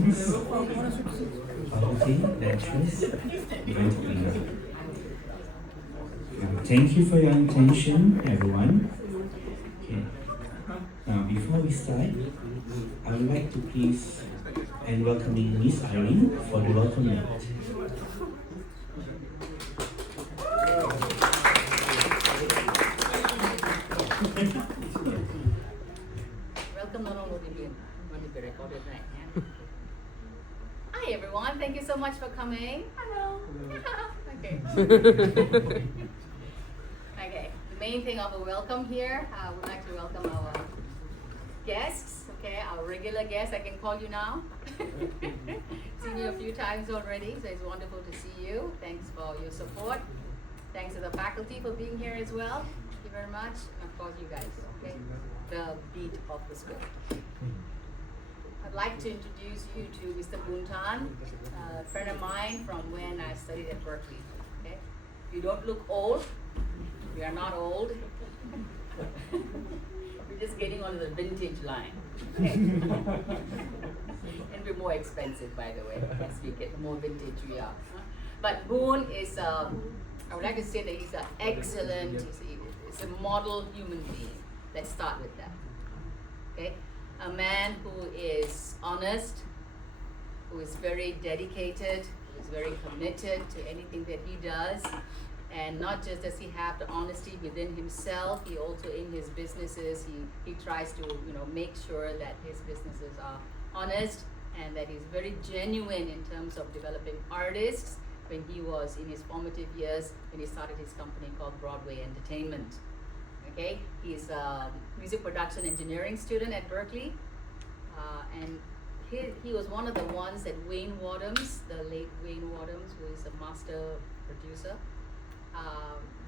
Okay, that's right. Thank you for your attention, everyone. Okay. Now, before we start, I would like to please and welcoming Miss Irene for the welcome note. Welcome not only being going to be recorded right now. Hi everyone, thank you so much for coming. Hello. Okay. Okay. The main thing of a welcome here, I would like to welcome our guests. Okay, our regular guests. I can call you now. Seen you a few times already, so it's wonderful to see you. Thanks for your support. Thanks to the faculty for being here as well. Thank you very much. And of course, you guys. Okay, the beat of the school. I'd like to introduce you to Mr. Boon Tan, a friend of mine from when I studied at Berklee. Okay, you don't look old. We are not old. We're just getting onto the vintage line. Okay. And we're more expensive, by the way, as we get more vintage we are. But Boon is, I would like to say that he's an excellent, he's a model human being. Let's start with that. Okay, a man who is honest, who is very dedicated, who is very committed to anything that he does. And not just does he have the honesty within himself, he also in his businesses, he tries to make sure that his businesses are honest and that he's very genuine in terms of developing artists when he was in his formative years when he started his company called Broadway Entertainment. Okay, he's a music production engineering student at Berklee, and he was one of the ones that Wayne Wadhams, the late Wayne Wadhams, who is a master producer,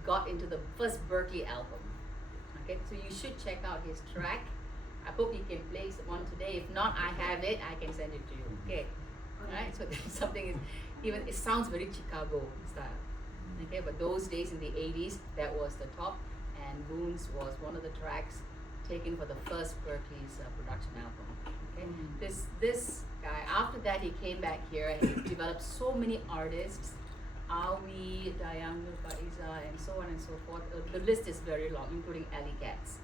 got into the first Berklee album. Okay, so you should check out his track. I hope he can play one today. If not, I have it. I can send it to you. Okay, all right. So there's something even it sounds very Chicago style. Okay, but those days in the '80s, that was the top. And Boon's was one of the tracks taken for the first Berklee's production album. Okay, this guy. After that, he came back here and he developed so many artists. Awi, Dayang, Faiza, and so on and so forth. The list is very long, including Alley Cats.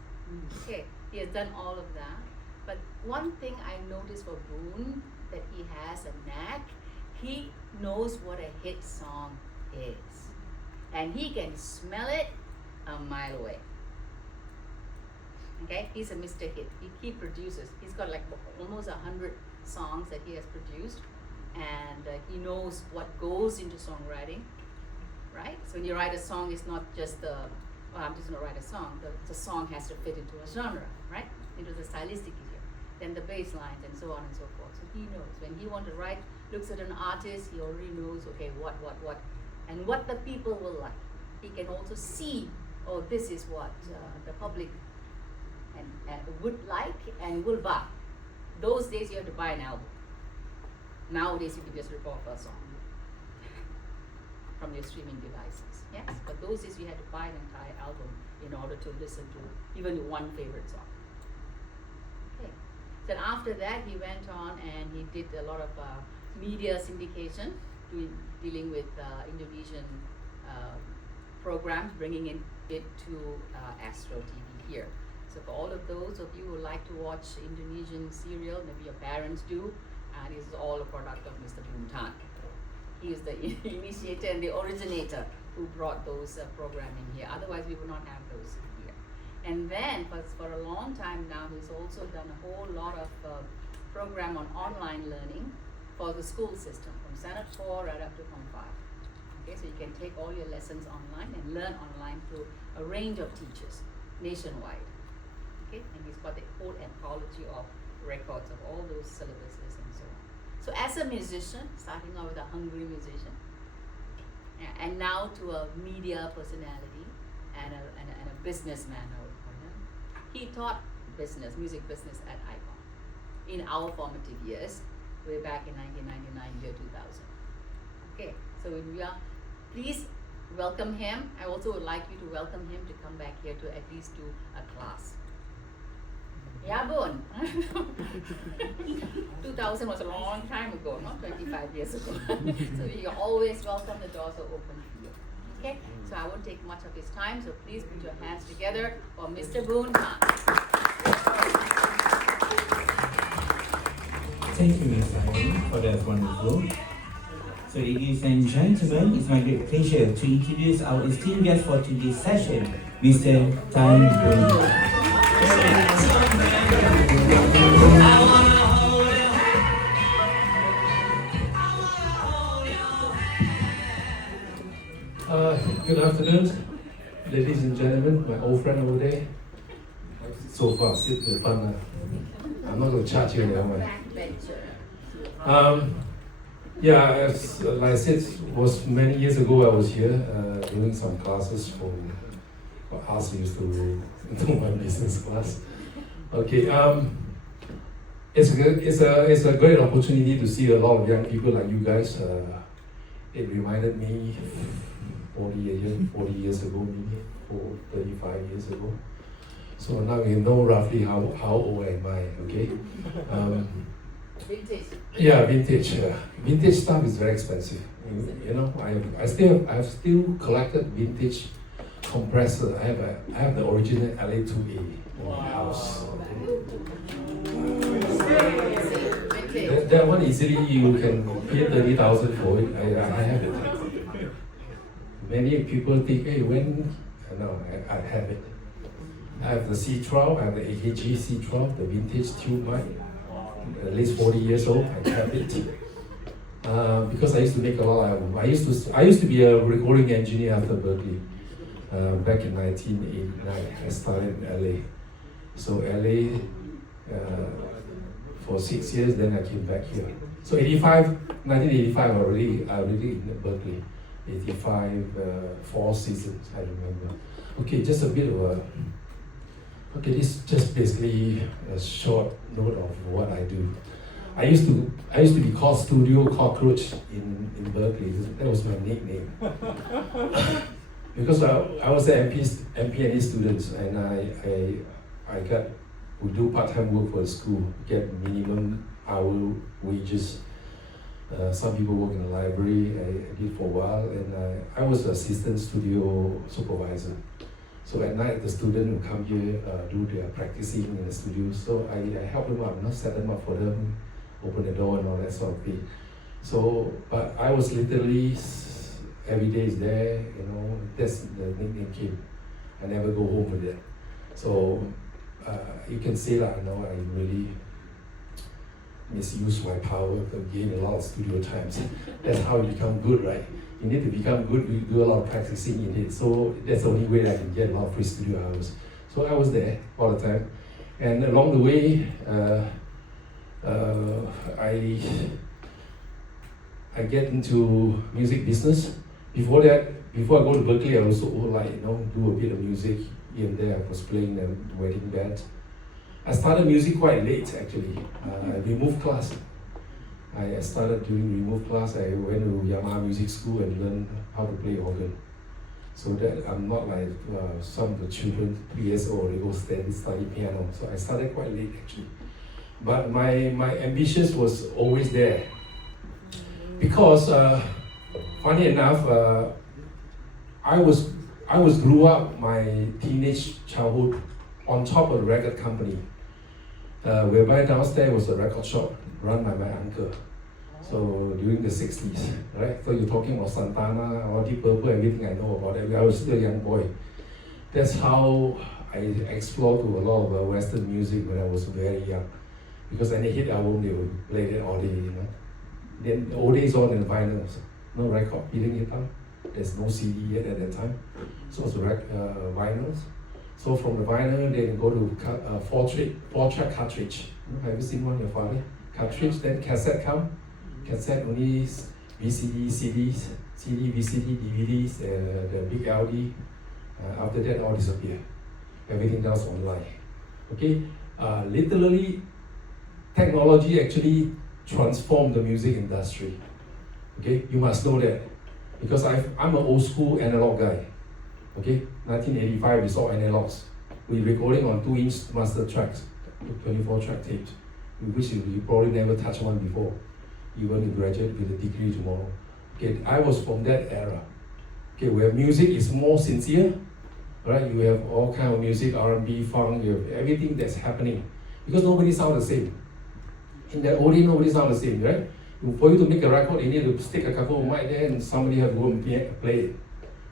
Okay, he has done all of that. But one thing I noticed for Boon, that he has a knack, he knows what a hit song is. And he can smell it a mile away. Okay, he's a Mr. Hit. He produces. He's got like almost 100 songs that he has produced. And he knows what goes into songwriting, right? So when you write a song, it's not just I'm just gonna write a song. The song has to fit into a genre, right? Into the stylistic here. Then the bass lines and so on and so forth. So he knows. When he wants to write, looks at an artist, he already knows, okay, what, and what the people will like. He can also see, oh, this is what the public and would like and will buy. Those days you have to buy an album. Nowadays you can just record a song from your streaming devices. Yes, but those days you had to buy an entire album in order to listen to even one favorite song. Okay. Then after that he went on and he did a lot of media syndication, dealing with Indonesian programs, bringing it to Astro TV here. So for all of those of you who like to watch Indonesian serial, maybe your parents do, and this is all a product of Mr. Boon Tan. He is the initiator and the originator who brought those programming here. Otherwise, we would not have those here. And then, for a long time now, he's also done a whole lot of program on online learning for the school system, from Standard 4 right up to Form 5. Okay, so you can take all your lessons online and learn online through a range of teachers nationwide. Okay, and he's got the whole anthology of records of all those syllabuses and so on. So as a musician, starting out with a hungry musician, and now to a media personality and a businessman, I would call him. He taught music business at ICOM in our formative years, way back in 1999, year 2000. Okay, so we are, please welcome him. I also would like you to welcome him to come back here to at least do a class. Yeah, Boon. 2000 was a long time ago, not 25 years ago. So you always welcome, the doors are open for you. Okay, so I won't take much of his time, so please put your hands together for Mr. Boon Tan. Thank you, Ms. Irene, for that wonderful. So, ladies and gentlemen, it's my great pleasure to introduce our esteemed guest for today's session, Mr. Tan Boon. Good afternoon, ladies and gentlemen, my old friend over there. So far, sit in the fun. I'm not going to charge you anymore. Yeah, as like I said, was many years ago I was here doing some classes for us used to do my business class. Okay, it's a great opportunity to see a lot of young people like you guys. It reminded me 40 years ago, maybe, or 35 years ago. So now you know roughly how old am I, okay? Vintage. Yeah, vintage. Vintage stuff is very expensive. You know, I've still collected vintage compressor. I have the original LA2A in my house. That one easily you can pay 30,000 for it. I have it. Many people think, hey, when? No, I have it. I have the C12, I have the AKG C12, the vintage tube mic, at least 40 years old. I have it because I used to make a lot of albums. I used to be a recording engineer after Berklee. Back in 1989, I started in LA. So LA for 6 years, then I came back here. So 1985, I already in Berklee. 85, 4 seasons, I remember. Okay, just a bit of a. Okay, this is just basically a short note of what I do. I used to be called Studio Cockroach in Berklee. That was my nickname. Because I was an MP&E student, and I would do part-time work for the school, get minimum hour wages. Some people work in the library. I did for a while, and I was the assistant studio supervisor. So at night, the student would come here, do their practicing in the studio. So I help them out, set them up for them, open the door and all that sort of thing. So, but I was literally every day is there, you know, that's the nickname came. I never go home with that. So you can say that, you know, I really misuse my power to gain a lot of studio times. That's how you become good, right? You need to become good, you do a lot of practicing in it. So that's the only way I can get a lot of free studio hours. So I was there all the time. And along the way, I get into music business. Before that, before I go to Berklee, I also do a bit of music here and there. I was playing a wedding band. I started music quite late actually. I removed class. I started doing remove class. I went to Yamaha Music School and learned how to play organ. So that I'm not like some of the children, 3 years old, they go study piano. So I started quite late actually. But my ambitions was always there. Because funny enough, I grew up my teenage childhood on top of a record company. Whereby downstairs was a record shop run by my uncle. So during the 60s, right? So you're talking about Santana, all Deep Purple, everything I know about it. I was still a young boy. That's how I explored to a lot of Western music when I was very young. Because any hit album, they would play it all day, you know. Then the old days on in vinyls, no record, beating guitar. There's no CD yet at that time. So it's vinyls. So from the vinyl, they go to four-track cartridge. Have you seen one, your father? Cartridge, then cassette come. Cassette only VCD, CDs, CD, VCD, DVDs, the big LD. After that, all disappear. Everything else online. Okay, literally, technology actually transformed the music industry. Okay, you must know that because I'm an old school analog guy. Okay, 1985 we saw analogs. We're recording on 2-inch master tracks, 24 track tapes, which you probably never touched one before, even if you graduate with a degree tomorrow. Okay, I was from that era. Okay, where music is more sincere, right? You have all kind of music, R&B, funk, you have everything that's happening. Because nobody sounds the same. In that audio, nobody sounds the same, right? For you to make a record, you need to stick a couple of mic there and somebody have to go and play it.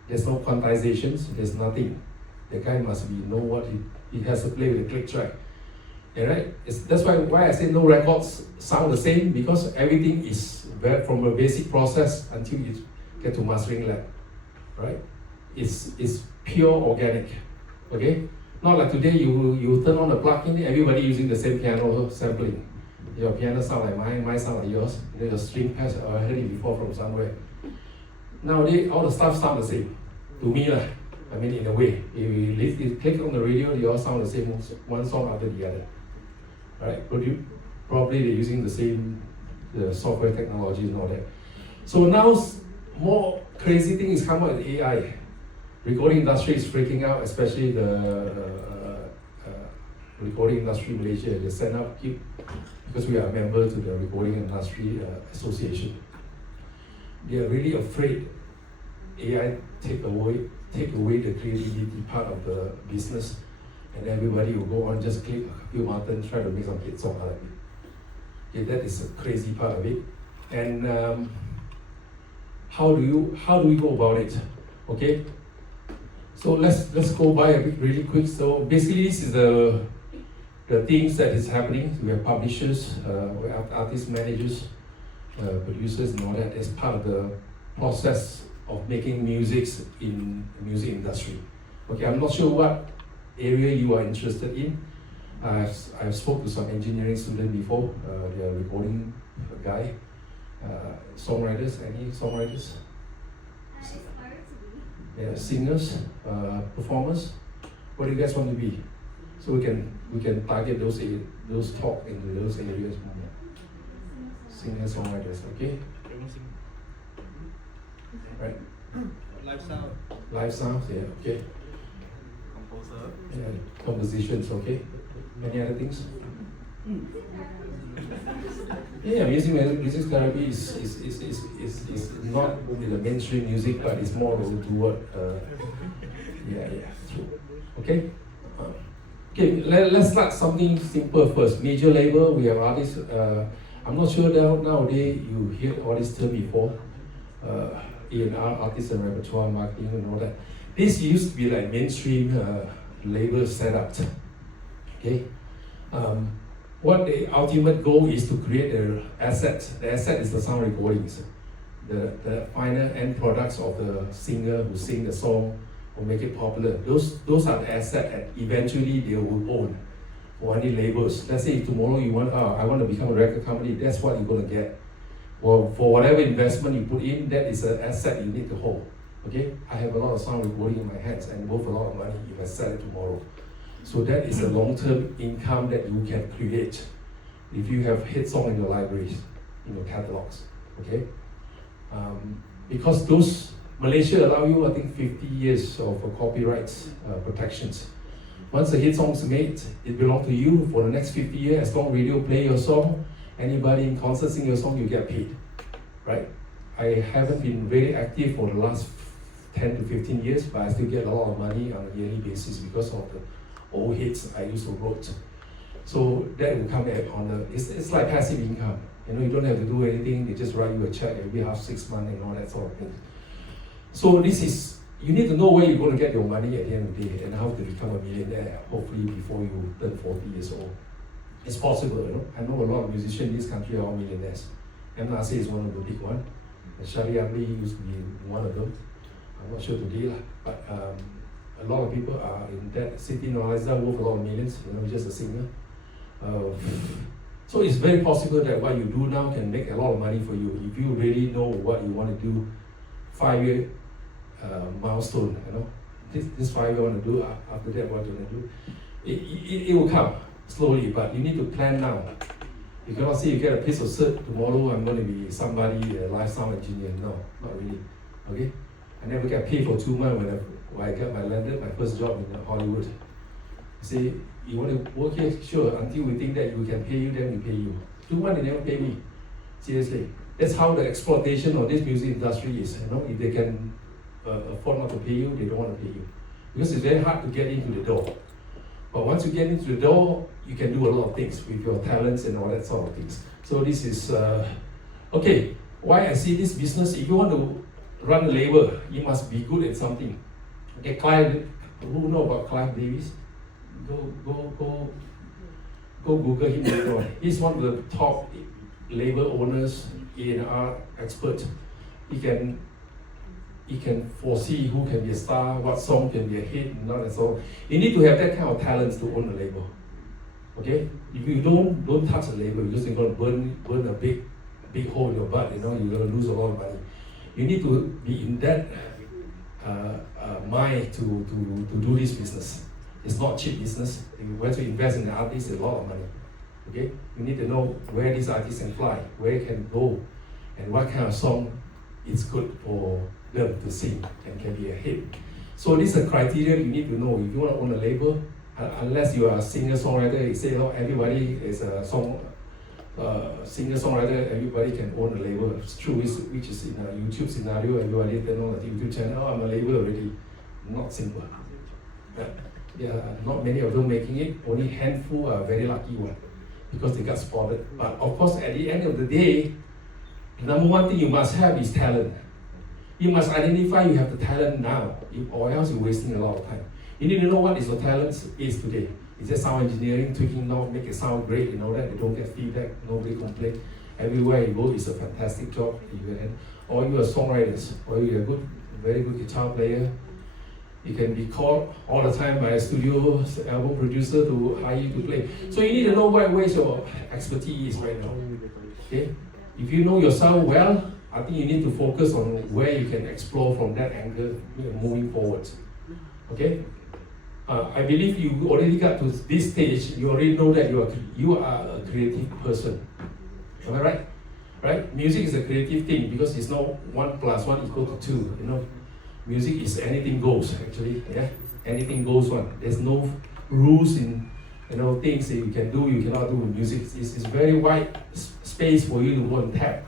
There's no quantizations, there's nothing. The guy must know what he has to play with a click track. Yeah, right? That's why I say no records sound the same, because everything is from a basic process until you get to mastering lab, right? It's pure organic, okay? Not like today you turn on the plug-in, everybody using the same piano sampling. Your piano sound like mine sound like yours. There's a string patch, I heard it before from somewhere. Nowadays, all the stuff sound the same. To me, I mean, in a way. If you click on the radio, they all sound the same, one song after the other. Right? Probably they're using the same software technology and all that. So now, more crazy thing is coming out with AI. Recording industry is freaking out, especially the recording industry in Malaysia. They send up, because we are a member to the Recording Industry Association. They are really afraid AI take away the creativity part of the business, and everybody will go on just click a few buttons, try to make some hit song out of it. Okay, that is a crazy part of it. And how do we go about it? Okay, so let's go by a bit really quick. So basically, this is the things that is happening. We have publishers, we have artist managers, producers, and all that as part of the process of making music in the music industry. Okay, I'm not sure what area you are interested in. I've spoke to some engineering students before. They are recording guy, songwriters. Any songwriters? Yeah, singers, performers. What do you guys want to be? So we can target those talk into those areas more. Singers, songwriters, okay? Right. Live sound, yeah, okay. Composer. Yeah, compositions, okay. Any other things? Yeah, music therapy is not in the mainstream music, but it's more toward true. Okay. Okay, let's start something simple first. Major label, we have artists. I'm not sure nowadays you hear all this term before. A&R, artist and repertoire marketing and all that. This used to be like mainstream label setup. Okay. What the ultimate goal is to create the asset. The asset is the sound recordings. The final end products of the singer who sing the song or make it popular. Those are the assets that eventually they will own. For any labels. Let's say if tomorrow you want, I want to become a record company, that's what you're going to get. Well, for whatever investment you put in, that is an asset you need to hold. Okay? I have a lot of sound recording in my hands and worth a lot of money if I sell it tomorrow. So that is a long-term income that you can create if you have hit song in your libraries, in your catalogs. Okay? Because those Malaysia allow you, I think, 50 years of copyrights protections. Once a hit song is made, it belongs to you for the next 50 years. As long as radio play your song, anybody in concert sing your song, you get paid, right? I haven't been very active for the last 10 to 15 years, but I still get a lot of money on a yearly basis because of the old hits I used to write. So that will come on the, it's like passive income. You know, you don't have to do anything, they just write you a check every half 6 months and all that sort of thing. So this is, you need to know where you're going to get your money at the end of the day and how to become a millionaire, hopefully before you turn 40 years old. It's possible, you know. I know a lot of musicians in this country are all millionaires. MRC is one of the big ones. Shari Abli used to be one of them. I'm not sure today, but a lot of people are in that. Siti Nurhaliza worth a lot of millions, you know, just a singer. So it's very possible that what you do now can make a lot of money for you if you really know what you want to do. 5-year milestone, you know. This 5 year I want to do, after that what you want to do. It will come slowly, but you need to plan now. You cannot say you get a piece of cert, tomorrow I'm going to be somebody, a live sound engineer. No, not really. Okay? I never get paid for 2 months when I got my landed my first job in Hollywood. Say, you want to work here? Sure, until we think that we can pay you, then we pay you. 2 months, they never pay me. Seriously. That's how the exploitation of this music industry is. You know, if they can afford not to pay you, they don't want to pay you. Because it's very hard to get into the door. But once you get into the door, you can do a lot of things with your talents and all that sort of things. So this is, okay, why I see this business, if you want to run a label, you must be good at something. Okay, Clive, who know about Clive Davis? Go Google him later on. He's one of the top label owners, A&R expert. He can foresee who can be a star, what song can be a hit, and all that. So you need to have that kind of talents to own a label. Okay? If you don't touch a label, you're just going to burn a big hole in your butt. You know, you're going to lose a lot of money. You need to be in that mind to do this business. It's not cheap business. If you want to invest in an artist, it's a lot of money. Okay? You need to know where this artist can fly, where it can go, and what kind of song is good for them to sing and can be a hit. So this is a criteria you need to know. If you want to own a label, unless you are a singer-songwriter, you say, oh, everybody is a singer-songwriter, everybody can own a label. It's true, which is in a YouTube scenario, everybody then on a YouTube channel, oh, I'm a label already. Not simple. Yeah, not many of them making it, only handful are very lucky one because they got spotted. But of course, at the end of the day, the number one thing you must have is talent. You must identify you have the talent now, or else you're wasting a lot of time. You need to know what is your talent is today. Is it sound engineering, tweaking note, make it sound great, you know that, you don't get feedback, nobody complain. Everywhere you go, it's a fantastic job. Or you are songwriters, or you're a very good guitar player. You can be called all the time by a studio album producer to hire you to play. So you need to know where your expertise is right now. Okay? If you know yourself well, I think you need to focus on where you can explore from that angle, moving forward. Okay? I believe you already got to this stage. You already know that you are a creative person. Am I right? Right? Music is a creative thing because it's not 1 + 1 = 2. You know, music is anything goes. Actually, yeah, anything goes on. There's no rules in things that you can do, you cannot do with music. It's very wide space for you to go and tap.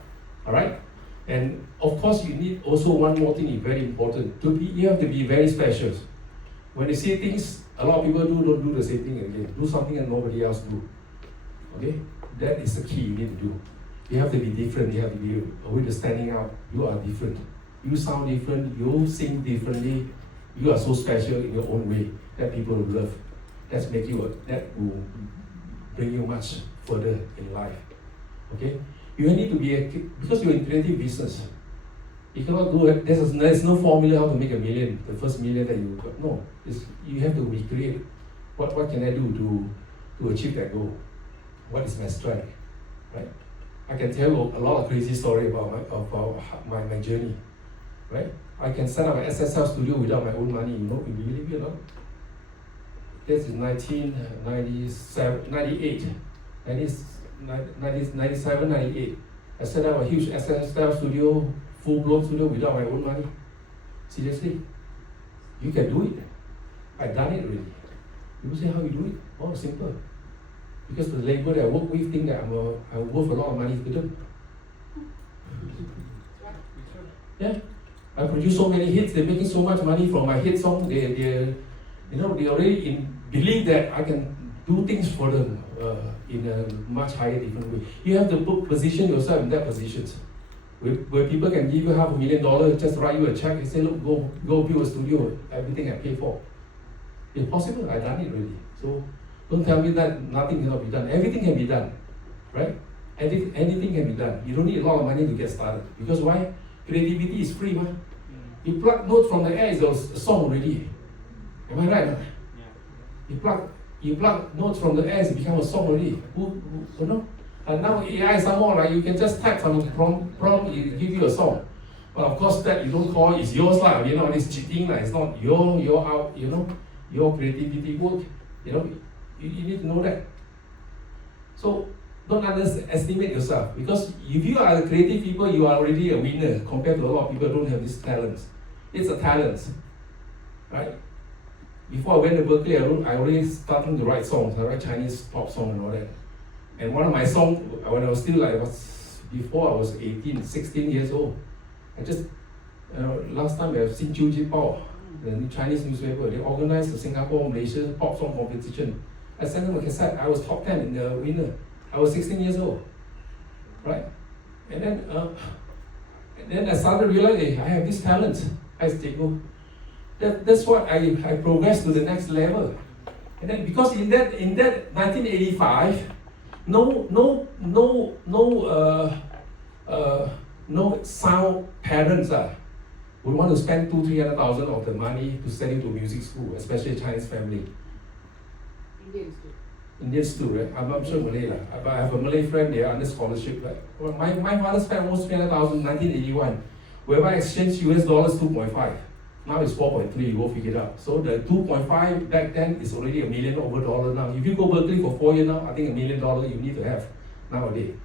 All right. And of course, you need also one more thing is very important. You have to be very special. When you see things, a lot of people don't do the same thing again. Do something that nobody else do. Okay? That is the key you need to do. You have to be different. You have to be always standing out. You are different. You sound different. You sing differently. You are so special in your own way that people will love. That will bring you much further in life. Okay? You need to be because you're in creative business. You cannot do it. There's no formula how to make $1 million. The first $1 million that you got. No, you have to be creative. What can I do to achieve that goal? What is my strength? Right? I can tell you a lot of crazy story about my journey. Right? I can set up an SSL studio without my own money. You believe it or not? This is 1997, 98. 97, 98. I set up a huge SSL studio, full-blown studio without my own money. Seriously, you can do it. I've done it already. You say how you do it? Oh, simple. Because the label that I work with think that I'm worth a lot of money to them. Yeah, I produce so many hits. They're making so much money from my hit song. They already believe that I can do things for them in a much higher, different way. You have to position yourself in that position, where people can give you $500,000, just write you a check and say, look, go build a studio, everything I pay for. It's possible. I've done it already. So don't tell me that nothing cannot be done. Everything can be done, right? Anything can be done. You don't need a lot of money to get started. Because why? Creativity is free, man. You plug notes from the air, it's a song already. Am I right? Yeah. You plug notes from the air, it becomes a song already. Who know? And now AI some more, like you can just type some prompt, it give you a song. But of course that you don't call it's yours lah. It's cheating lah. It's not your out. Your creativity work. You need to know that. So don't underestimate yourself, because if you are a creative people, you are already a winner compared to a lot of people who don't have these talents. It's a talent, right? before I went to Berklee, I already started to write songs. I write Chinese pop songs and all that. And one of my songs, when I was still before I was 18, 16 years old, I just, last time I have seen Jiu Bao, the Chinese newspaper, they organized the Singapore Malaysia pop song competition. I sent them a cassette. I was top 10 in the winner. I was 16 years old, right? And then I started realizing I have this talent. That's what I progressed to the next level. And then because in that 1985, no sound parents would want to spend 200,000-300,000 of the money to send you to music school, especially Chinese family. Indians too, right? I'm sure Malay but I have a Malay friend, they are under scholarship. Right? Well, my father spent almost 300,000 in 1981, whereby exchange US dollars 2.5. Now it's 4.3, you go figure it out. So the 2.5 back then is already $1 million over dollar now. If you go Berklee for 4 years now, I think $1 million you need to have nowadays.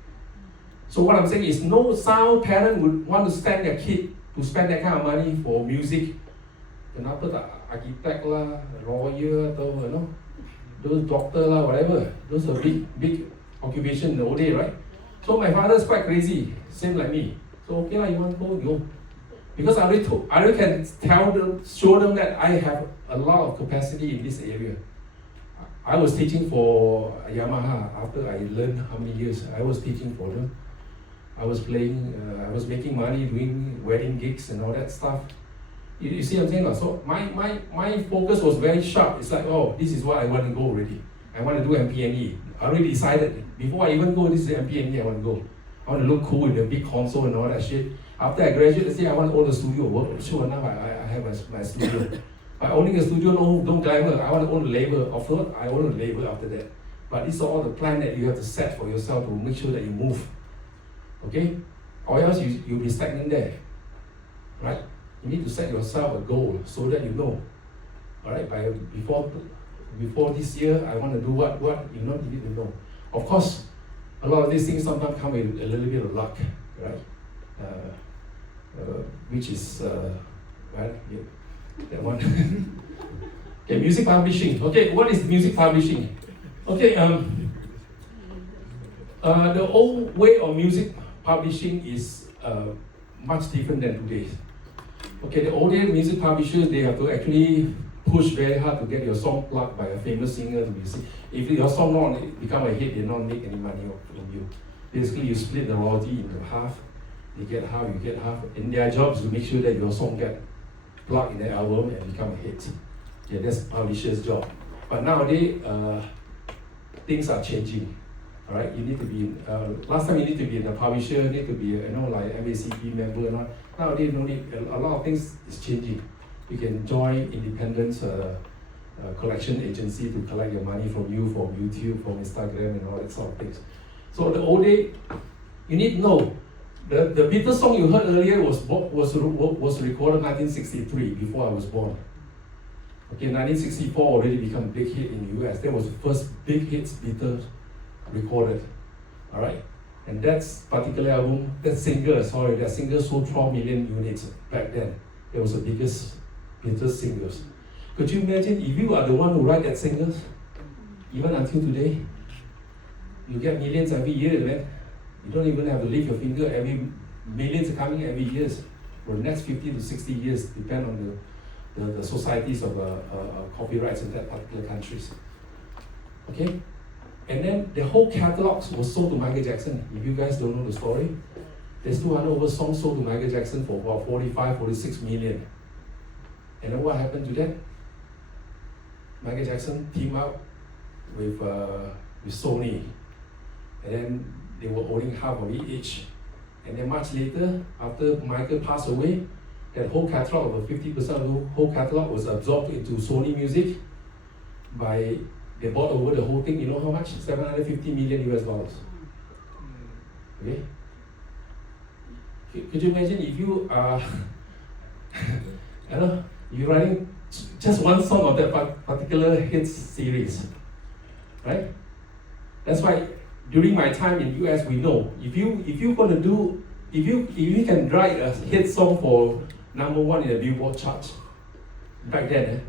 So what I'm saying is no sound parent would want to send their kid to spend that kind of money for music. Kenapa tak architect lah, lawyer atau those doctor lah, whatever. Those are big occupation in the old day, right? So my father's quite crazy, same like me. So okay lah, you want to go. Because I already can show them that I have a lot of capacity in this area. I was teaching for Yamaha after I learned how many years. I was teaching for them. I was playing, I was making money doing wedding gigs and all that stuff. You see what I'm saying? So my focus was very sharp. It's like, oh, this is what I want to go already. I want to do MPNE. I already decided, before I even go, this is MPNE I want to go. I want to look cool with a big console and all that shit. After I graduate, I say I want to own a studio. Well, sure enough, I have my studio. By owning a studio, don't glamour. I want to own a label. Of course, I own a label after that. But these are all the plan that you have to set for yourself to make sure that you move. Okay? Or else you'll be stagnant there. Right? You need to set yourself a goal so that you know. Alright, before this year, I want to do what you need to know. Of course, a lot of these things sometimes come with a little bit of luck, right? Which is right, yeah, that one. Okay, music publishing. Okay, what is music publishing? Okay, the old way of music publishing is much different than today's. Okay, the old day music publishers, they have to actually push very hard to get your song plugged by a famous singer. If your song not become a hit, they don't make any money from you. Basically, you split the royalty into half. They get half, you get half. And their job is to make sure that your song get plugged in their album and become a hit. Yeah, that's publisher's job. But nowadays, things are changing. All right, you need to be. Last time you need to be in a publisher, you need to be, like MACP member and all. Nowadays, no need. A lot of things is changing. You can join independent collection agency to collect your money from you, from YouTube, from Instagram, and all that sort of things. So the old day, you need to know. The Beatles song you heard earlier was recorded 1963, before I was born. Okay, 1964 already become a big hit in the US. That was the first big hits Beatles recorded. All right, and that's particular album, that single sold 12 million units back then. It was the biggest Beatles singles. Could you imagine if you are the one who write that singles, even until today, you get millions every year, man. You don't even have to lift your finger. Millions are coming every year for the next 50 to 60 years, depend on the societies of copyrights in that particular countries. Okay? And then the whole catalogs was sold to Michael Jackson. If you guys don't know the story, there's 200 over songs sold to Michael Jackson for about 45, 46 million. And then what happened to that? Michael Jackson teamed up with Sony. And then they were owning half of it each. And then much later, after Michael passed away, that whole catalog, over 50% of the whole catalog was absorbed into Sony Music they bought over the whole thing. You know how much? $750 million US dollars. Okay? Could you imagine if you are, you're writing just one song of that particular hit series, right? That's why during my time in US, we know if you can write a hit song for #1 in the Billboard chart back then,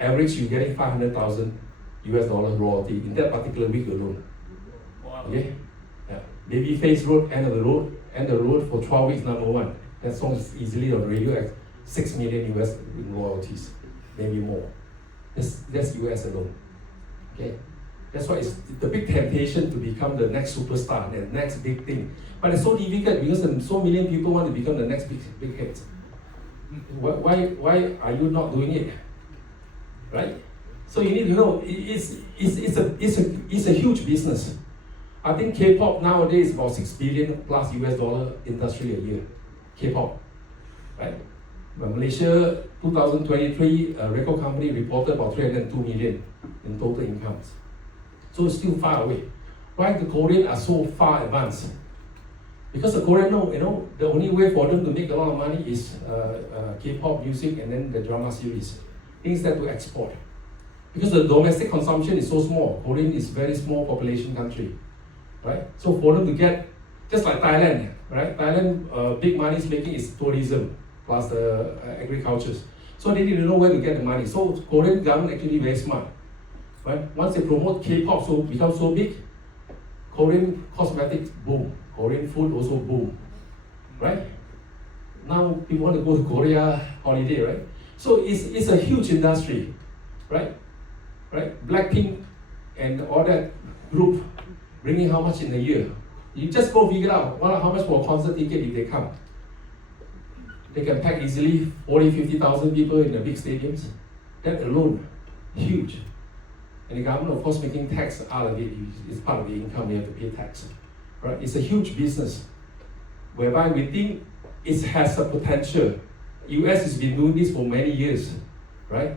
average you're getting 500,000 US dollar royalty in that particular week alone. Wow. Okay? Yeah. Babyface wrote End of the Road for 12 weeks, number one. That song is easily on radio at 6 million US in royalties, maybe more. That's US alone. Okay? That's why it's the big temptation to become the next superstar, the next big thing. But it's so difficult because so many people want to become the next big hit. Why are you not doing it? Right? So you need to know it's a huge business. I think K-pop nowadays is about 6 billion plus US dollar industry a year. K-pop, right? But Malaysia 2023 record company reported about 302 million in total incomes. So it's still far away. Why the Koreans are so far advanced? Because the Koreans know, the only way for them to make a lot of money is K-pop music and then the drama series, things that to export. Because the domestic consumption is so small. Korea is very small population country, right? So for them to get, just like Thailand, right? Thailand, big money is making is tourism plus the agriculture. So they need to know where to get the money. So Korean government actually very smart, right? Once they promote K-pop so become so big, Korean cosmetics boom, Korean food also boom, right? Now people want to go to Korea holiday, right? So it's a huge industry, right? Right? Blackpink and all that group bringing how much in a year? You just go figure out how much for a concert ticket if they come. They can pack easily 40,000-50,000 people in the big stadiums. That alone, huge. And the government, of course, making tax out of it. It's part of the income, they have to pay tax. Right? It's a huge business, whereby we think it has a potential. US has been doing this for many years, right?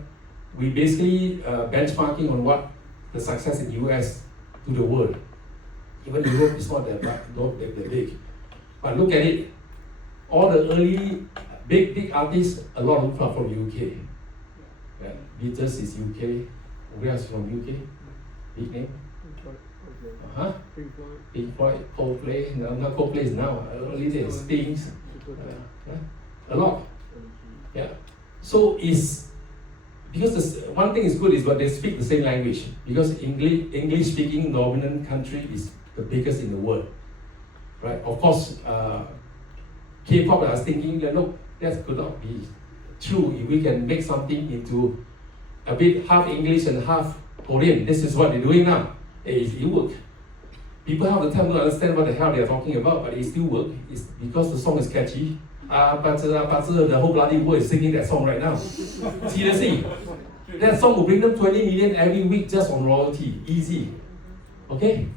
We basically benchmarking on what the success in US to the world. Even Europe is not that big. But look at it. All the early big artists, a lot of them are from UK. Yeah. Beatles is UK. Where else from UK? Big name? Pink Floyd, Coldplay. No, not Coldplay is now. Early days, Stings. A lot. Yeah. So because one thing is good is but they speak the same language. Because English speaking dominant country is the biggest in the world. Right? Of course, K-pop, I was thinking, look, that could not be true if we can make something into a bit half English and half Korean. This is what they're doing now. It works. People have the time to understand what the hell they're talking about, but it still works. It's because the song is catchy. But the whole bloody world is singing that song right now. Seriously. That song will bring them 20 million every week just on royalty. Easy. Okay?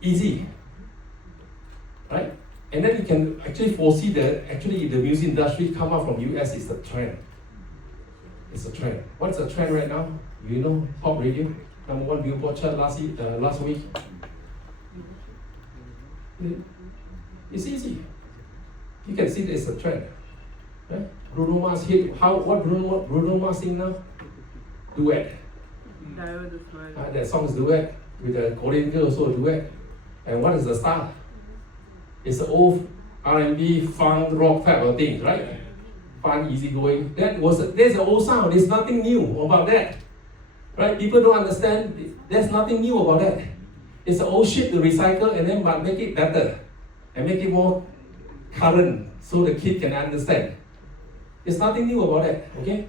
Easy. Right? And then you can actually foresee that actually the music industry come out from US is the trend. It's a trend. What's the trend right now? You know, pop radio, #1 Billboard chart last week. It's easy. You can see there's a trend. Right? Bruno Mars hit. What Bruno Mars sing now? Duet. That song is duet with a Korean girl also a duet. And what is the style? It's an old R&B, funk, rock type of thing, right? Fun, easygoing. There's an old sound. There's nothing new about that, right? People don't understand. There's nothing new about that. It's an old shit to recycle and then but make it better and make it more current so the kid can understand. There's nothing new about that. Okay?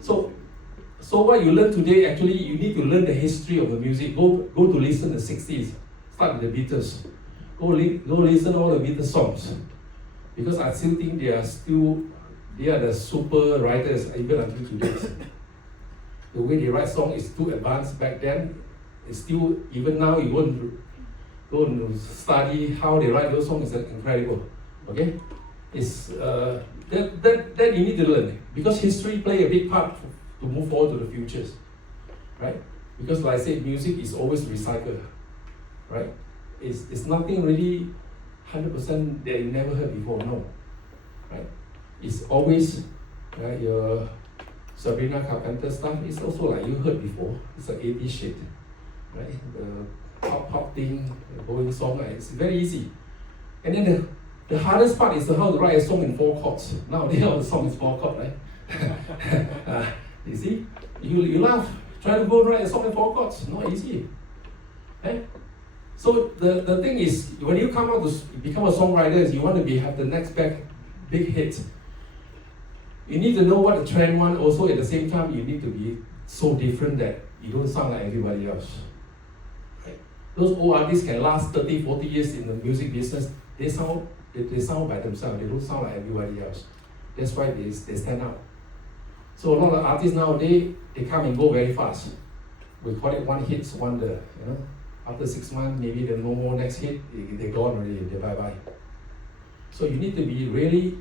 So what you learn today, actually, you need to learn the history of the music. Go to listen to the 60s. Start with the Beatles. Go listen to all the Beatles songs. Because I still think they are the super writers even until today. The way they write songs is too advanced back then. It's still, even now, you go and study how they write those songs, is incredible. Okay? It's that you need to learn. Because history play a big part to move forward to the futures. Right? Because like I said, music is always recycled. Right? It's nothing really 100% that you never heard before, no. Right? It's always your Sabrina Carpenter stuff. It's also like you heard before. It's an 80s shit. Right? The pop thing, the going song, it's very easy. And then the hardest part is how to write a song in 4 chords. Nowadays all the song is 4 chords, right? You see? You laugh. Try to go write a song in 4 chords. Not easy. Eh? So the thing is, when you come out to become a songwriter, you want to have the next big hit. You need to know what the trend want. Also, at the same time, you need to be so different that you don't sound like everybody else. Right? Those old artists can last 30, 40 years in the music business. They sound by themselves. They don't sound like everybody else. That's why they stand out. So a lot of artists nowadays, they come and go very fast. We call it one hit wonder. After 6 months, maybe there's no more next hit. They're gone already. They bye-bye. So you need to be really,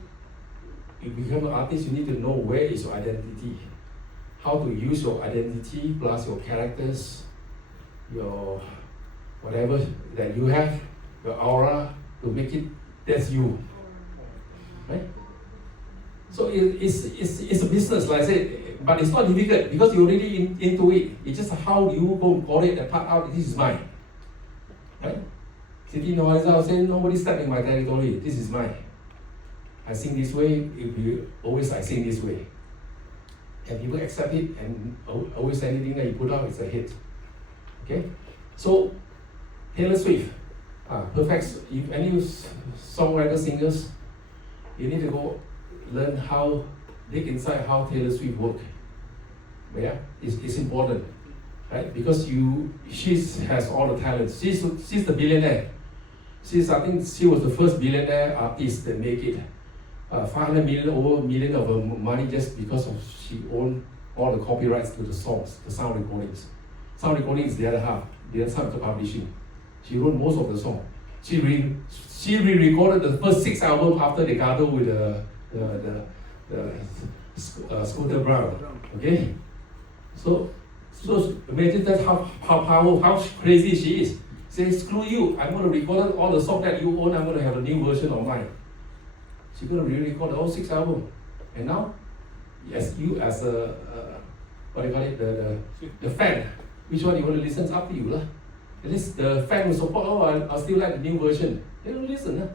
you become an artist, you need to know where is your identity. How to use your identity plus your characters, your whatever that you have, your aura, to make it, that's you. Right? So it's a business, like I said, but it's not difficult because you're already into it. It's just how you go and call it that part out, this is mine. Right? Siti Nurhaliza saying, nobody step in my territory, this is mine. I sing this way, it will be always I sing this way. And people accept it, and always anything that you put out is a hit. Okay? So, Taylor Swift, perfect. If any songwriter, singers, you need to go learn how, dig inside how Taylor Swift work. Yeah, it's important, right? Because she has all the talent. She's the billionaire. I think she was the first billionaire artist that make it. 500 million, over a million of money just because of she owned all the copyrights to the songs, the sound recordings. Sound recording is the other half, the other side of the publishing. She wrote most of the song. She re-recorded the first 6 albums after they gathered with Scooter Brown. Okay, so imagine that how powerful, how crazy she is. Say, screw you! I'm going to record all the songs that you own. I'm going to have a new version of mine. She's going to re-record all 6 albums, and now, yes, you as a what do you call it, the fan, which one you want to listen? It's up to you, lah. At least the fan will support. Oh, I still like the new version. They don't listen, lah.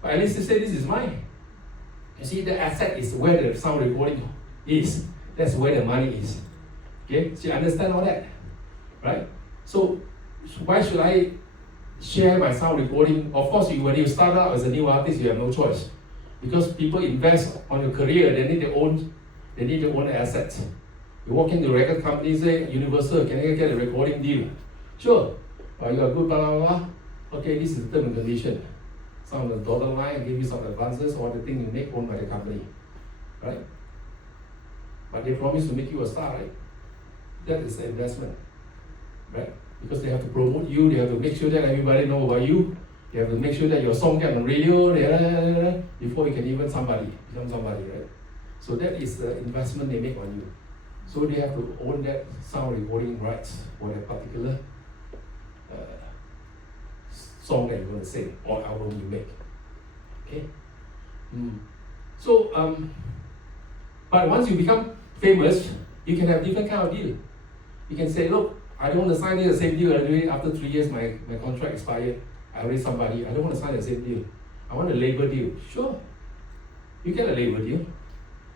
But at least they say this is mine. You see, the asset is where the sound recording is. That's where the money is. Okay, so you understand all that, right? So why should I share my sound recording? Of course, when you start out as a new artist, you have no choice. Because people invest on your career, they need to own the assets. You walk into a record company, say, Universal, can I get a recording deal? Sure. You are good, blah, blah, blah. Okay, this is the term and condition. Some of the dotted line, give you some advances, or the thing you make owned by the company. Right? But they promise to make you a star, right? That is the investment. Right? Because they have to promote you, they have to make sure that everybody knows about you. You have to make sure that your song gets on radio before you can even become somebody, right? So that is the investment they make on you. So they have to own that sound recording rights for that particular song that you're going to sing or album you make. Okay? So, but once you become famous, you can have different kind of deal. You can say, look, I don't want to sign the same deal. After 3 years, my contract expired. I already somebody, I don't want to sign the same deal. I want a labor deal. Sure. You get a labor deal.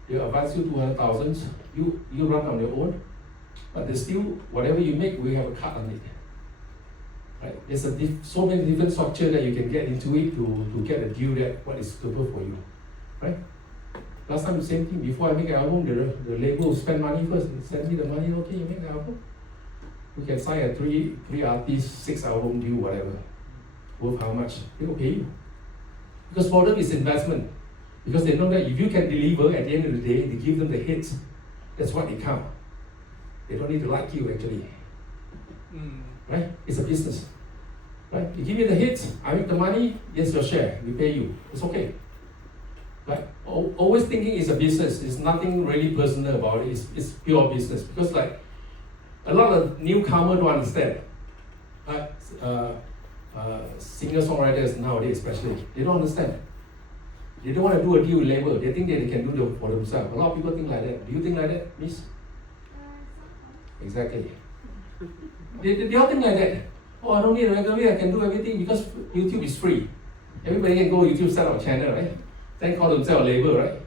They advance you 200,000. You run on your own. But there's still, whatever you make, we have a cut on it. Right? There's so many different structures that you can get into it to get a deal that what is suitable for you. Right? Last time the same thing. Before I make an album, the label will spend money first. Send me the money. Okay, you make an album. You can sign a three artists, 6 album deal, whatever. Worth how much? They will pay you. Because for them it's investment. Because they know that if you can deliver at the end of the day, they give them the hits. That's what they count. They don't need to like you actually. Right? It's a business. Right? You give me the hits, I make the money, yes, your share, we pay you. It's okay. Right? Always thinking it's a business. There's nothing really personal about it. It's pure business. Because like a lot of newcomers don't understand. Singer-songwriters nowadays especially, they don't understand. They don't want to do a deal with label. They think that they can do it for themselves. A lot of people think like that. Do you think like that, Miss? Exactly. They all think like that. Oh, I don't need a record, I can do everything because YouTube is free. Everybody can go YouTube, set up a channel, right? Then call themselves a label, right?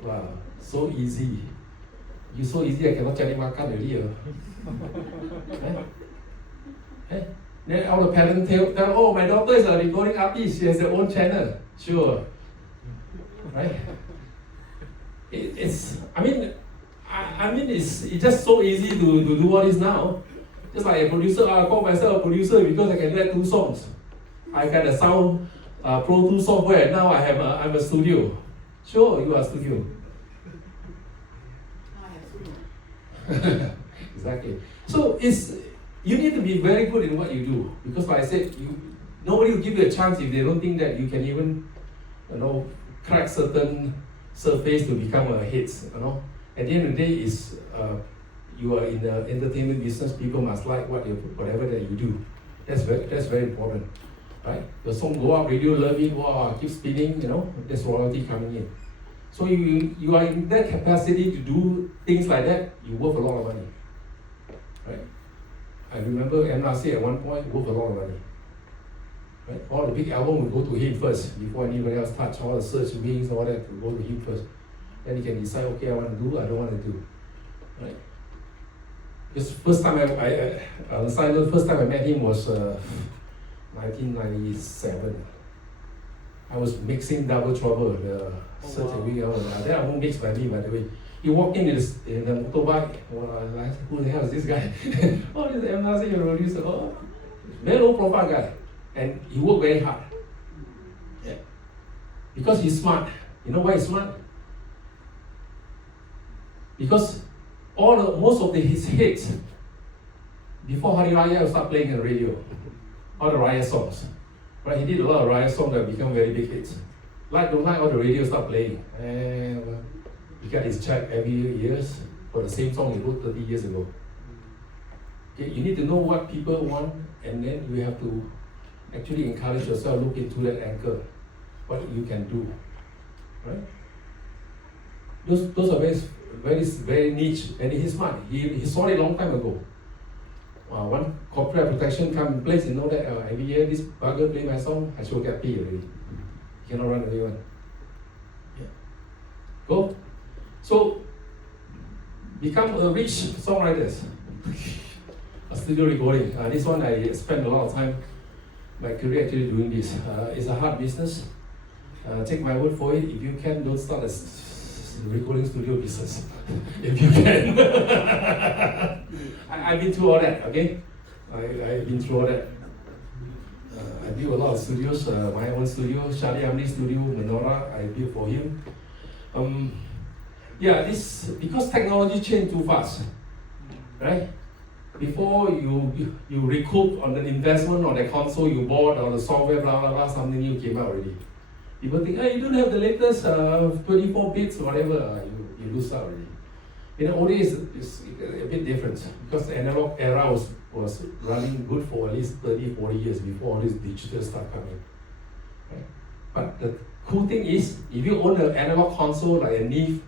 Wow, so easy. You so easy, I cannot cari makan already. Then all the parents tell, oh, my daughter is a recording artist, she has her own channel. Sure. Right? It's just so easy to do all this now. Just like a producer, I call myself a producer because I can write 2 songs. I got a sound Pro 2 software. Now I'm a studio. Sure, you are a studio. Exactly. So you need to be very good in what you do, because like I said, nobody will give you a chance if they don't think that you can even, crack certain surface to become a hit. At the end of the day, you are in the entertainment business. People must like whatever that you do. That's very important, right? Your song go up, radio love it, wow, keep spinning. There's royalty coming in. So you are in that capacity to do things like that. You worth a lot of money, right? I remember MRC at one point worth a lot of money. Right? All the big album will go to him first before anybody else touch. All the search wings, all that will go to him first. Then he can decide, okay, I want to do, I don't want to do. Right? Because first time I met him was 1997. I was mixing Double Trouble, the search and wing album. That album mixed by me, by the way. He walked in the motorbike. Who the hell is this guy? Oh, this is MRC producer. Oh, very low profile guy. And he worked very hard. Yeah. Because he's smart. You know why he's smart? Because most of his hits before Hari Raya will start playing on the radio. All the Raya songs. Right? He did a lot of Raya songs that become very big hits. Don't like, all the radio start playing. And he got his check every year for the same song he wrote 30 years ago. Okay, you need to know what people want, and then you have to actually encourage yourself, look into that anchor, what you can do. Right? Those are very niche, and he's smart. He saw it a long time ago. One corporate protection come in place, that every year this bugger play my song, I should get paid already. You cannot run away one. Yeah. Go. So become a rich songwriter. A studio recording. This one I spent a lot of time, my career actually doing this. It's a hard business. Take my word for it. If you can, don't start a recording studio business. If you can. I've been through all that, okay? I've been through all that. I built a lot of studios, my own studio, Shadi Amri Studio, Menora, I built for him. Because technology changed too fast, right? Before you recoup on the investment or the console you bought or the software, blah, blah, blah, something new came out already. People think, you don't have the latest 24 bits or whatever, you lose out already. In the old days, it's a bit different because the analog era was running good for at least 30, 40 years before all this digital stuff coming. Right? But the cool thing is, if you own an analog console like a Neve,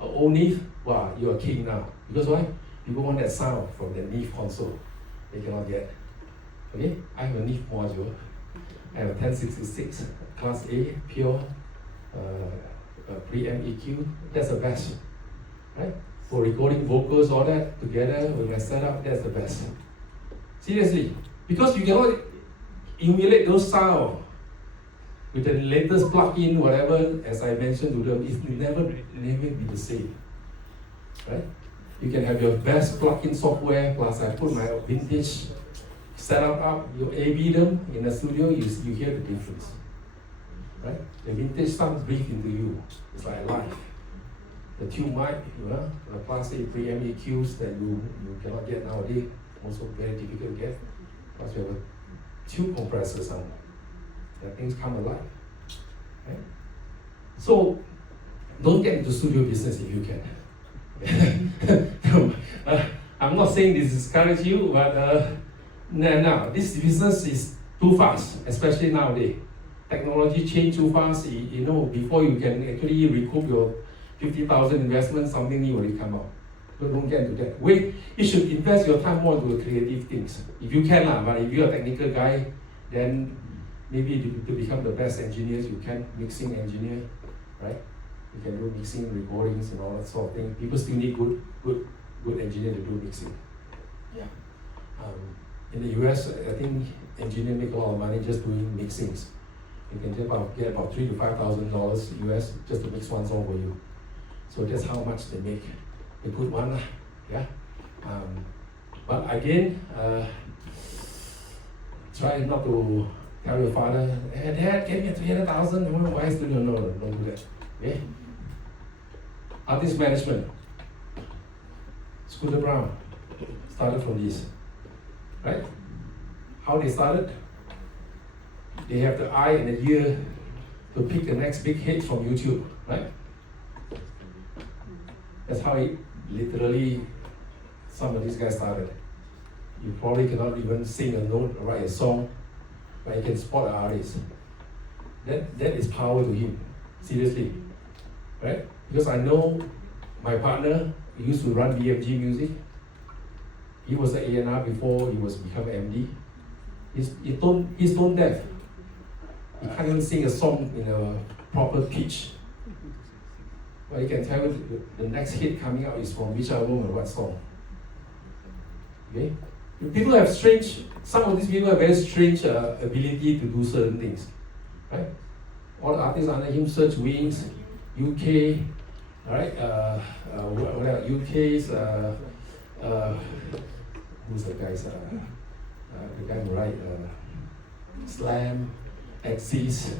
an old Neve, wow, you're a king now. Because why? People want that sound from the Neve console. They cannot get. Okay? I have a Neve module. I have a 1066, Class A, pure, pre-amp EQ. That's the best. Right? For recording vocals, all that together with my setup, that's the best. Seriously, because you cannot emulate those sound with the latest plugin, whatever, as I mentioned to them, it will never be the same. Right? You can have your best plugin software, plus I put my vintage setup up, you A/B them in the studio, you hear the difference. Right? The vintage sounds breathe into you. It's like live. The tube mic, the Class A pre-amp EQs that you cannot get nowadays, also very difficult to get. Plus we have a tube compressor sound. That things come alive. Right? So don't get into studio business if you can. I'm not saying this discourage you, but no, this business is too fast, especially nowadays. Technology change too fast. Before you can actually recoup your 50,000 investment, something new will come out. So don't get into that. You should invest your time more into creative things. If you can, but if you're a technical guy, then maybe to become the best engineers you can, mixing engineer, right? You can do mixing, recordings, and all that sort of thing. People still need good engineer to do mixing. Yeah. In the US, I think engineers make a lot of money just doing mixings. You can get about $3,000 to $5,000 US just to mix one song for you. So that's how much they make. They put one, yeah. But again, try not to tell your father, hey, Dad, give me 300,000. Why still no, don't do that. Okay? Artist management. Scooter Brown started from this, right? How they started? They have the eye and the ear to pick the next big hit from YouTube, right? That's how literally some of these guys started. You probably cannot even sing a note or write a song, but you can spot an artist. That is power to him, seriously, right? Because I know my partner used to run BMG Music. He was an A&R before he was become MD. He's tone deaf. He can't even sing a song in a proper pitch. But he can tell you the next hit coming out is from which album and what song. Okay? People have some of these people have very strange ability to do certain things. Right? All the artists under him, Search Wings, UK, right? What else? UK's, who's the guys? The guy who write Slam, Axis,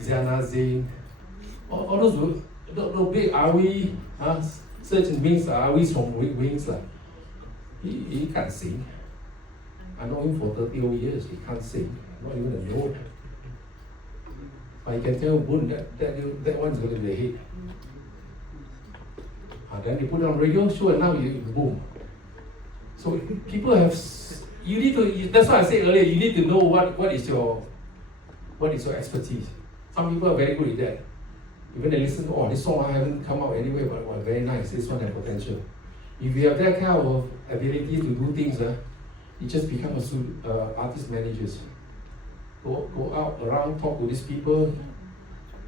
Ziana Zain, all those big Awi, Search and Wings, Awi's from Wings. He can't sing. I know him for 30 over years, he can't sing, not even a note. But I can tell Boon that one's going to be a hit. Then they put it on radio, sure enough, boom. So people have, you need to, that's why I said earlier, you need to know what is your expertise. Some people are very good at that. Even they listen, this song I haven't come out anyway, but very nice, this one has potential. If you have that kind of ability to do things, you just become artist managers. Go out around, talk to these people,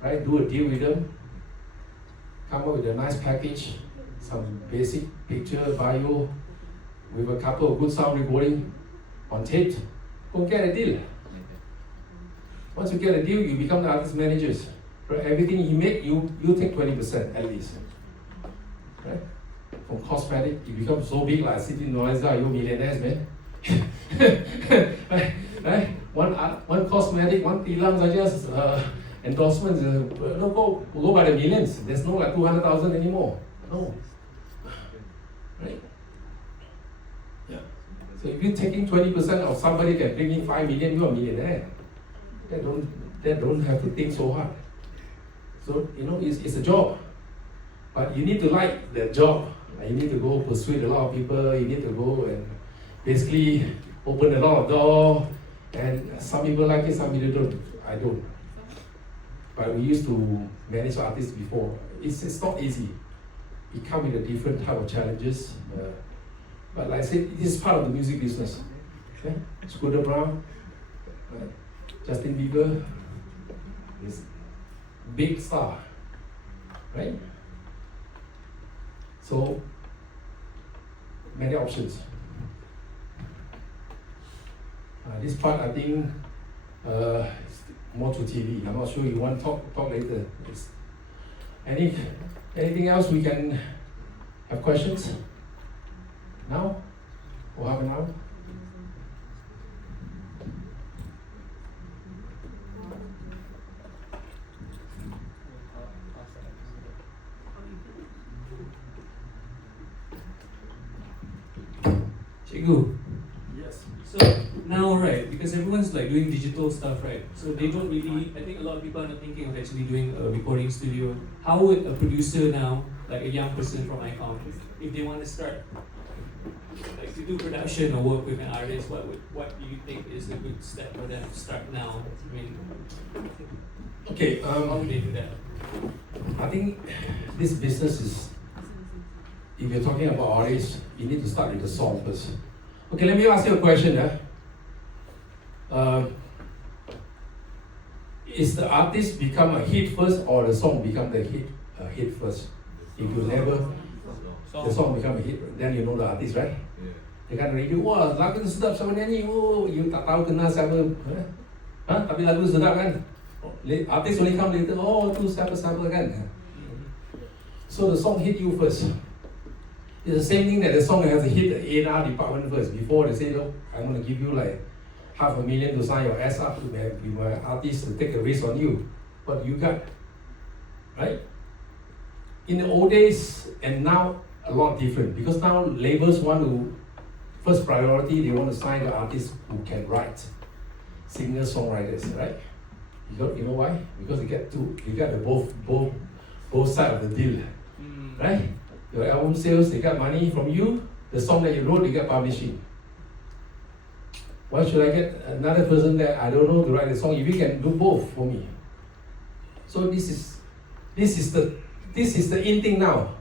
right? Do a deal with them, come up with a nice package, some basic picture, bio, with a couple of good sound recording on tape. Go get a deal. Once you get a deal, you become the artist managers. Right? Everything you make, you take 20% at least. Right? From cosmetic, you become so big like City Noiser, you're millionaires, man. right? One cosmetic, one tilams are just endorsements. Go by the millions. There's no like 200,000 anymore. No. Right? Yeah. So if you're taking 20% of somebody that bring in 5 million, you're a millionaire. They don't have to think so hard. So it's a job, but you need to like that job. You need to go persuade a lot of people. You need to go and basically open a lot of doors. And some people like it, some people don't. I don't. But we used to manage artists before. It's not easy. It comes with a different type of challenges. But like I said, it is part of the music business. Okay? Scooter Brown, right? Justin Bieber, this big star, right? So many options. This part I think more to TV. I'm not sure you want to talk later. Anything else we can have questions now or half an hour? Cikgu. Yes. So now, right, because everyone's like doing digital stuff, right? So they don't really, I think a lot of people are not thinking of actually doing a recording studio. How would a producer now, like a young person from ICOM, if they want to start, like to do production or work with an artist, what do you think is a good step for them to start now? I mean, okay, how would they do that? I think this business is, if you're talking about artists, you need to start with the song first. Okay, let me ask you a question. Is the artist become a hit first or the song become the hit a hit first. If you never, the song become a hit, then you know the artist, right? They kan review, wah lagu tu sedap siapa nyanyi, oh you tak tahu kenal siapa, tapi lagu sedap kan? Artist only come later, oh tu siapa-siapa kan? So the song hit you first. It's the same thing that the song has to hit the A&R department first before they say, look, I'm going to give you like $500,000 to sign your ass up to be my artist to take a risk on you. What you got, right? In the old days and now a lot different because now labels want to first priority they want to sign the artists who can write, singers, songwriters, right? You know why? Because you get the both sides of the deal, right? Your album sales, they got money from you. The song that you wrote, they got publishing. Why should I get another person that I don't know to write the song if you can do both for me? So this is the in thing now,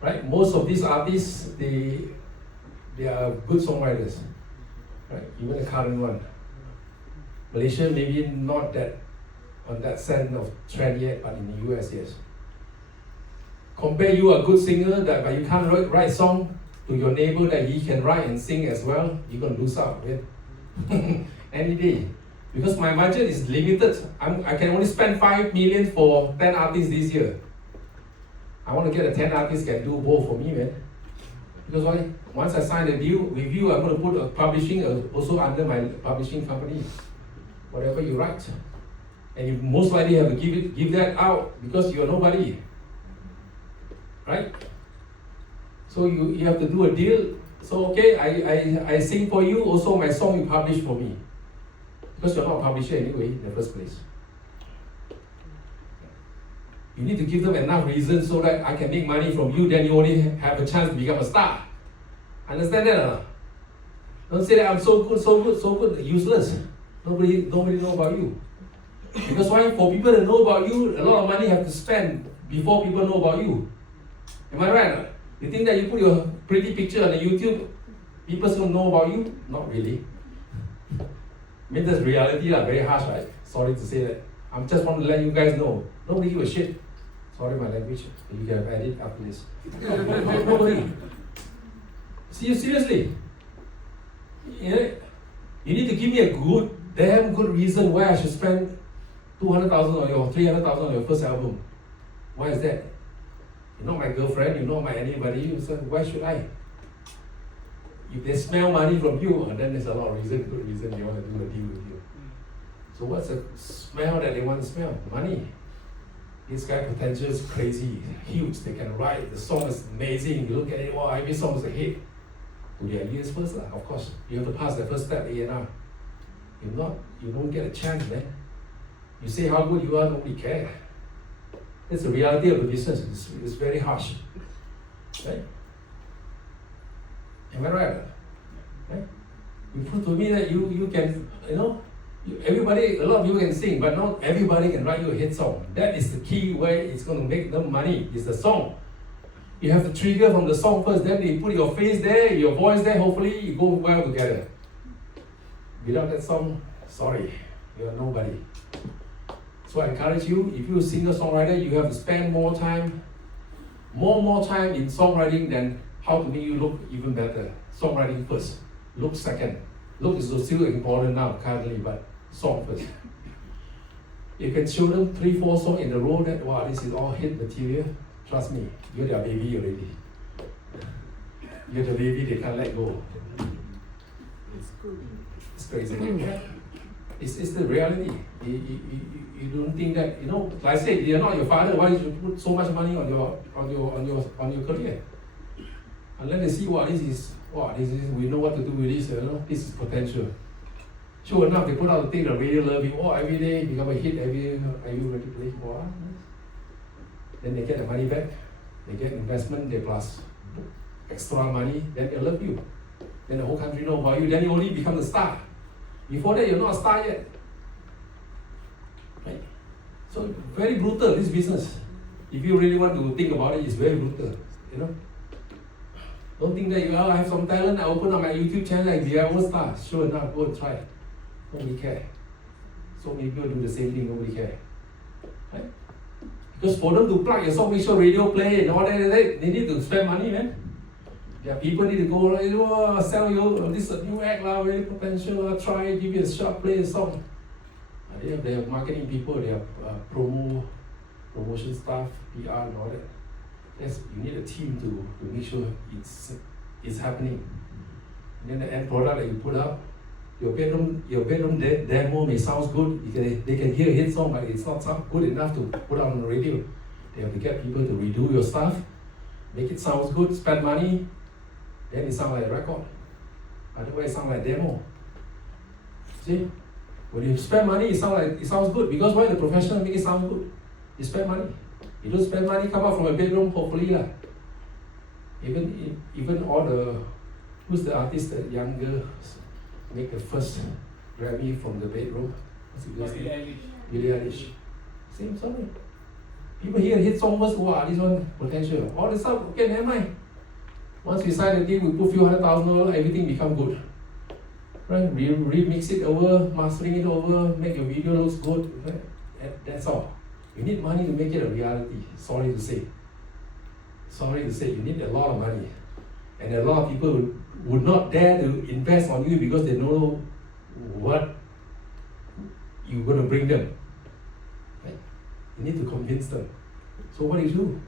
right? Most of these artists, they are good songwriters, right? Even the current one. Malaysia maybe not that on that sense of trend yet, but in the US, yes. Compare you a good singer that but you can't write song to your neighbor that he can write and sing as well, you're gonna lose out, right? Any day. Because my budget is limited. I can only spend 5 million for 10 artists this year. I want to get a 10 artists can do both for me, man. Because why? Once I sign a deal with you, I'm going to put a publishing also under my publishing company. Whatever you write. And you most likely have to give that out because you're nobody. Right? So you have to do a deal. So okay, I sing for you, also my song you publish for me. Because you're not a publisher anyway in the first place. You need to give them enough reasons so that I can make money from you, then you only have a chance to become a star. Understand that or not? Don't say that I'm so good, useless. Nobody know about you. Because why? For people to know about you, a lot of money have to spend before people know about you. Am I right? You think that you put your pretty picture on the YouTube, people still know about you? Not really. I mean, that's reality, very harsh, right? Sorry to say that. I just want to let you guys know. Nobody give a shit. Sorry my language. You can edit after this. Nobody. See you seriously. You need to give me a damn good reason why I should spend 200,000 or 300,000 on your first album. Why is that? You're not my girlfriend, you're not my anybody. You said, why should I? If they smell money from you, then there's a lot of good reason they want to do a deal with you. So what's the smell that they want to smell? Money. This guy potential is crazy, huge. They can write, the song is amazing. You look at it, wow, every song is a hit. To their ears first, of course. You have to pass the first step, A&R. If not, you don't get a chance, man. You say how good you are, nobody cares. That's the reality of the business. It's very harsh. Right? Am I right? Right? You prove to me that you can, everybody, a lot of people can sing, but not everybody can write you a hit song. That is the key way it's going to make them money, is the song. You have to trigger from the song first, then you put your face there, your voice there, hopefully you go well together. Without that song, sorry, you're nobody. So I encourage you, if you're a singer-songwriter, you have to spend more time in songwriting than how to make you look even better. Songwriting first, look second. Look is still important now currently, but song first. You can show them 3-4 songs in a row that, wow, this is all hit material. Trust me, you're their baby already. You're the baby they can't let go. It's crazy. It's the reality. You don't think that, like I said, they're not your father, why did you put so much money on your career? Unless they see this is we know what to do with this, this is potential. Sure enough, they put out the thing that radio love you, every day become a hit, are you ready to play? Then they get the money back, they get investment, they plus extra money, then they love you. Then the whole country know about you, then you only become the star. Before that, you're not a star yet. Right? So very brutal, this business. If you really want to think about it, it's very brutal. Don't think that I have some talent, I open up my YouTube channel and be a star. Sure enough, go and try. Nobody care. So many people do the same thing, nobody care. Right? Because for them to plug your song, make sure radio play and all that, they need to spend money, man. Yeah, people need to go like, oh, sell you this new act, very potential, try, give you a shot, play a song. They have marketing people, they have promotion staff, PR and all that. You need a team to make sure it's happening. And then the end product that you put up, your bedroom demo may sound good. They can hear a hit song, but it's not good enough to put on the radio. They have to get people to redo your stuff, make it sound good, spend money, then it sounds like a record. Otherwise, it sounds like a demo. See? When you spend money, it sounds good. Because why the professional make it sound good? You spend money. You don't spend money, come out from a bedroom, hopefully lah. Even all who's the artist that younger make the first Grammy from the bedroom? What's it called? Billie Eilish. Same story. People hear hit song first, wow, this one potential. All the stuff, okay, never mind. Once we sign the deal, we put few $100,000, everything become good. Right? Remix it over, mastering it over, make your video looks good. Right? That's all. You need money to make it a reality. Sorry to say. You need a lot of money. And a lot of people would not dare to invest on you because they know what you're going to bring them. Right? You need to convince them. So what do you do?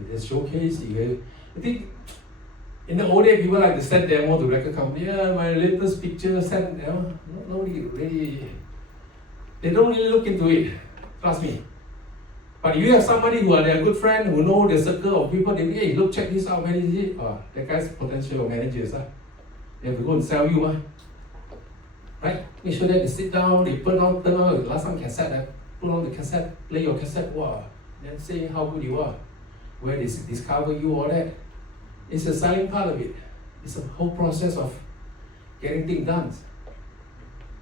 You just showcase. I think in the old days, people like to send demo to record company. Yeah, my latest picture, send. Nobody really. They don't really look into it. Trust me. But if you have somebody who are their good friend, who know the circle of people, they say, hey, look, check this out, where is it? That guy's potential managers. They have to go and sell you. Right? Make sure that they sit down, they turn on last time cassette, put on the cassette, play your cassette, wow, then say how good you are, where they discover you, all that. It's a selling part of it. It's a whole process of getting things done.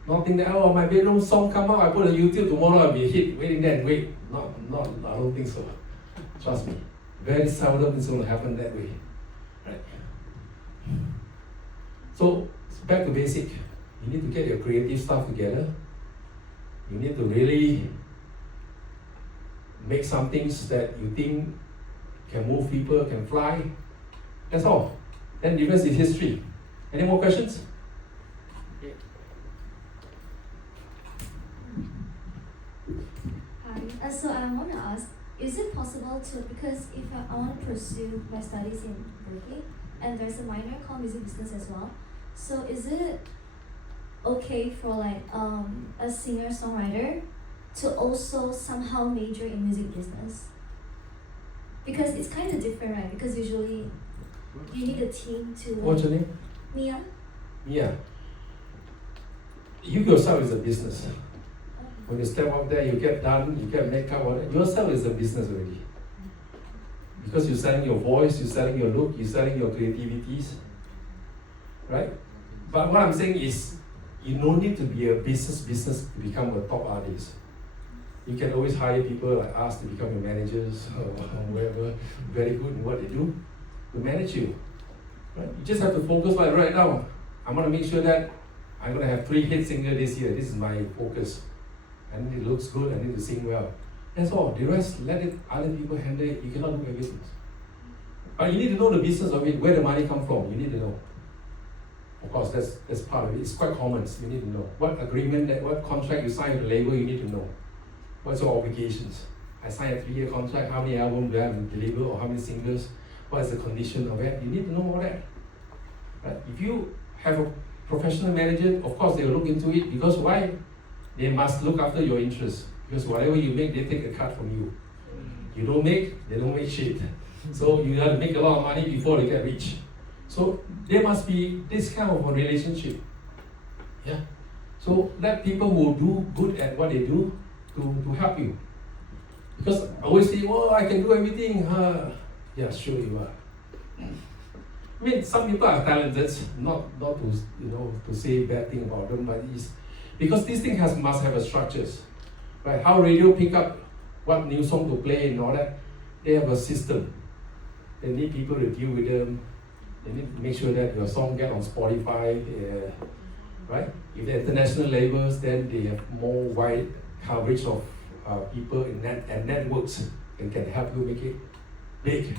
Not think that, oh, my bedroom song come out, I put on YouTube, tomorrow I'll be a hit. Waiting there and wait. Not, I don't think so. Trust me. Very seldom it's going to happen that way. Right? So, back to basic. You need to get your creative stuff together. You need to really make some things that you think can move people, can fly. That's all. Then the rest is history. Any more questions? So I want to ask, is it possible to, because if I want to pursue my studies in Berklee, and there's a minor called music business as well, so is it okay for like a singer-songwriter to also somehow major in music business? Because it's kind of different, right? Because usually you need a team to... What's your name? Mia. Mia. You yourself is a business. When you step out there, you get done, you get makeup, yourself is a business already. Because you're selling your voice, you're selling your look, you're selling your creativities. Right? But what I'm saying is, you don't need to be a business to become a top artist. You can always hire people like us to become your managers or whoever, very good in what they do, to manage you. Right? You just have to focus like right now. I'm going to make sure that I'm going to have 3 hit singles this year. This is my focus. And it looks good, I need to sing well. That's all. The rest, let it other people handle it. You cannot do everything. But you need to know the business of it, where the money comes from. You need to know. Of course, that's part of it. It's quite common. You need to know. What agreement, what contract you sign with the label, you need to know. What's your obligations? I signed a 3-year contract, how many albums do I have to deliver, or how many singles, what is the condition of it? You need to know all that. Right? If you have a professional manager, of course they will look into it, because why? They must look after your interests. Because whatever you make, they take a cut from you. You don't make, they don't make shit. So you have to make a lot of money before they get rich. So there must be this kind of a relationship. Yeah. So let people who do good at what they do to help you. Because I always say, oh, I can do everything. Yeah, sure you are. I mean, some people are talented, not to say bad thing about them, but it's because this thing must have a structures. Right? How radio pick up what new song to play and all that, they have a system. They need people to deal with them. They need to make sure that your song get on Spotify, right? If they're international labels, then they have more wide coverage of people and networks. They and can help you make it big.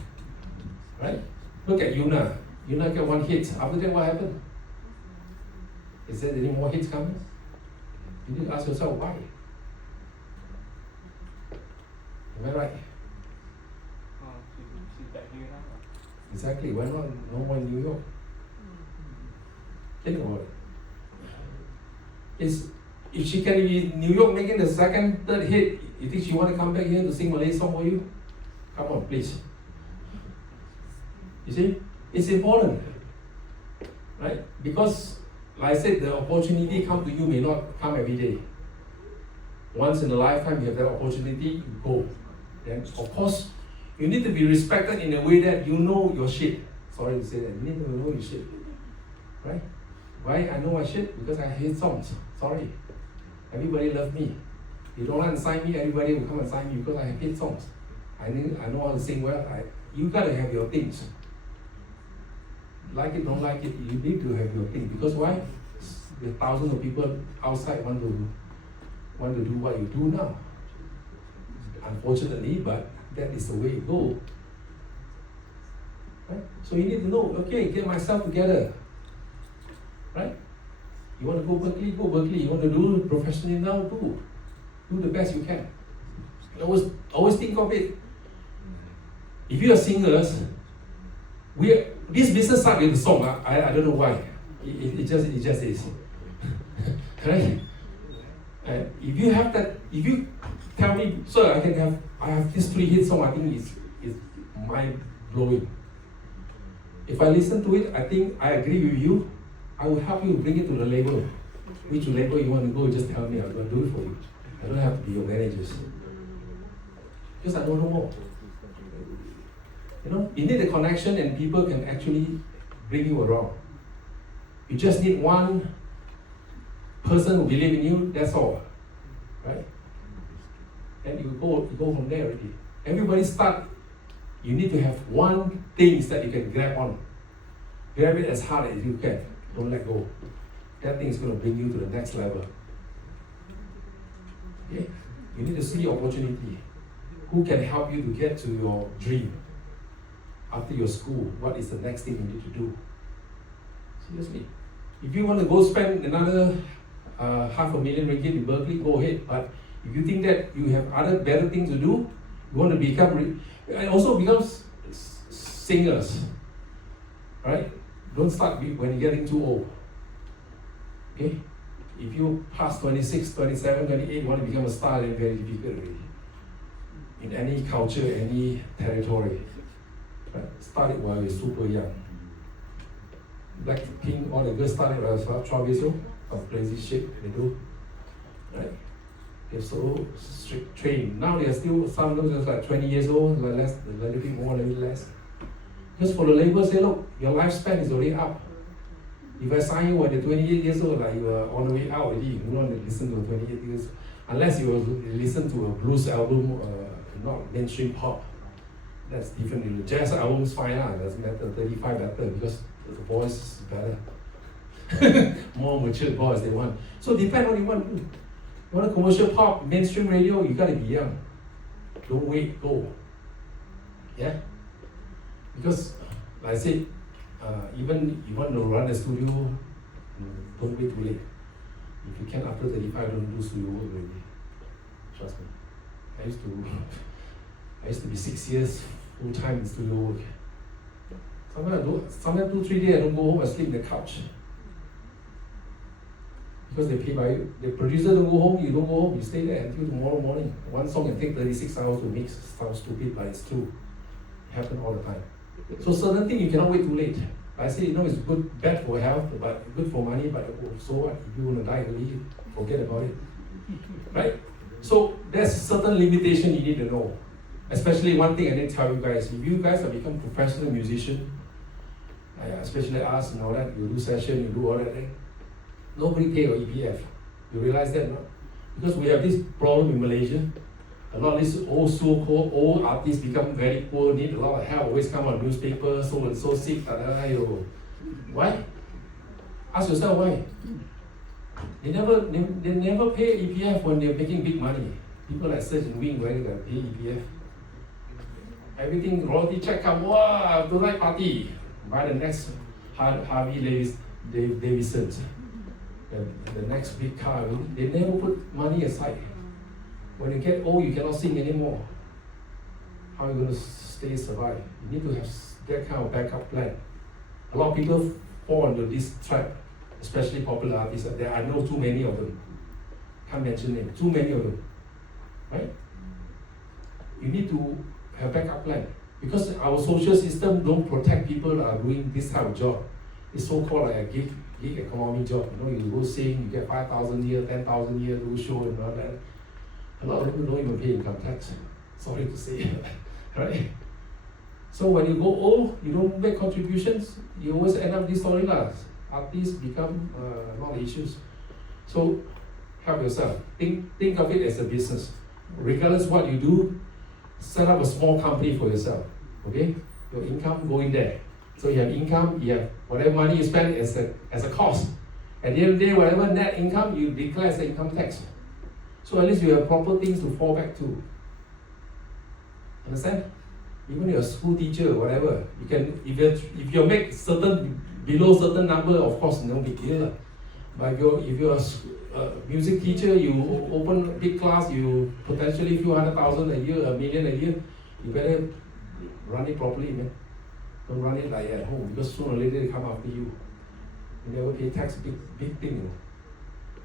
Right? Look at Yuna. Yuna got one hit. After that, what happened? Is there any more hits coming? You need to ask yourself why. Am I right? She's back here now. Exactly. Why not no one in New York? Think about it. If she can be in New York making the second, third hit, you think she want to come back here to sing Malay song for you? Come on, please. You see, it's important, right? Because, like I said, the opportunity come to you may not come every day. Once in a lifetime, you have that opportunity, you go. Then, of course, you need to be respected in a way that you know your shit. Sorry to say that, you need to know your shit, right? Why I know my shit? Because I hate songs. Sorry. Everybody loves me. You don't want to sign me, everybody will come and sign me because I hate songs. I know how to sing well. You gotta have your things. Like it, don't like it, you need to have your thing. Because why? There are thousands of people outside want to do what you do now. Unfortunately, but that is the way it goes. Right? So you need to know, okay, get myself together. Right? You want to go Berklee, go Berklee. You want to do it professionally now, do the best you can. Always think of it. If you are singers, this business starts with the song. I don't know why. It just is. Right? And if you have that, if you tell me, sir, I have this 3 hit song, I think it's mind blowing. If I listen to it, I think I agree with you. I will help you bring it to the label. Which label you want to go, just tell me, I'm going to do it for you. I don't have to be your managers. Because I don't know more. You need a connection and people can actually bring you around. You just need one person who believes in you, that's all. Right? And you go from there already. Everybody start, you need to have one thing that you can grab on. Grab it as hard as you can. Don't let go. That thing is going to bring you to the next level. Okay? You need to see opportunity. Who can help you to get to your dream? After your school, what is the next thing you need to do? Seriously. If you want to go spend another $500,000 ringgit in Berklee, go ahead. But if you think that you have other better things to do, you want to become, and also become singers. Right? Don't start when you're getting too old. Okay? If you pass 26, 27, 28, you want to become a star, then very difficult already. In any culture, any territory. Right? Start it while you're super young. Blackpink, all the girls started when I was about 12 years old. Of crazy shit they do. Right? They're so strict trained. Now they are still, some of them are like 20 years old, like less, a little bit more, a little less. Just for the label, say, look, your lifespan is already up. If I sign you when you're 28 years old, like you are on the way out already, you don't want to listen to 28 years, unless you listen to a blues album, not mainstream pop. That's different. The jazz album is fine, doesn't matter, 35 better, because the voice is better. More mature voice they want. So depend on what you want to do. You want a commercial pop, mainstream radio, you gotta be young. Don't wait, go. Yeah? Because, like I said, even you want to run a studio, don't wait too late. If you can after 35, don't do studio work already. Trust me. I used to be 6 years full time in studio work. Sometimes 2-3 days I don't go home, I sleep in the couch. Because they pay by you. The producer don't go home, you don't go home, you stay there until tomorrow morning. One song can take 36 hours to mix. Sounds stupid, but it's true. It happens all the time. So certain things you cannot wait too late. I say, it's good, bad for health, but good for money, but so what? If you want to die early, forget about it. Right? So there's certain limitation you need to know. Especially one thing I didn't tell you guys, if you guys have become professional musician, especially us and all that, you do session, you do all that thing, nobody pay your EPF. You realize that, no? Because we have this problem in Malaysia. A lot of these old so-called old artists become very poor, need a lot of help, always come on newspaper, so and so sick, why? Ask yourself why. They never pay EPF when they're making big money. People like Serge and Wing, where they pay EPF. Everything royalty check come, wow, tonight party. Buy the next Harvey Davidson. The next big car. They never put money aside. When you get old, you cannot sing anymore. How are you going to survive? You need to have that kind of backup plan. A lot of people fall into this trap, especially popular artists. I know too many of them. Can't mention them. Too many of them. Right? You need to have backup plan. Because our social system don't protect people that are doing this type of job. It's so-called like a gig economy job. You know, you go sing, you get 5,000 a year, 10,000 a year, do show and all that. A lot of people don't even pay income tax. Sorry to say, right? So when you go old, you don't make contributions, you always end up this story lah. Artists become not issues. So help yourself. Think of it as a business. Regardless what you do, set up a small company for yourself. Okay? Your income go in there. So you have income, you have whatever money you spend as a cost. At the end of the day, whatever net income you declare as the income tax. So at least you have proper things to fall back to. Understand? Even you're a school teacher or whatever, you can if you make below certain number, of course no big deal. But if you're a music teacher, you open a big class, you potentially few 100,000 a year, $1 million a year, you better run it properly, man. Don't run it like at home, because sooner or later they come after you. You never pay tax, big thing,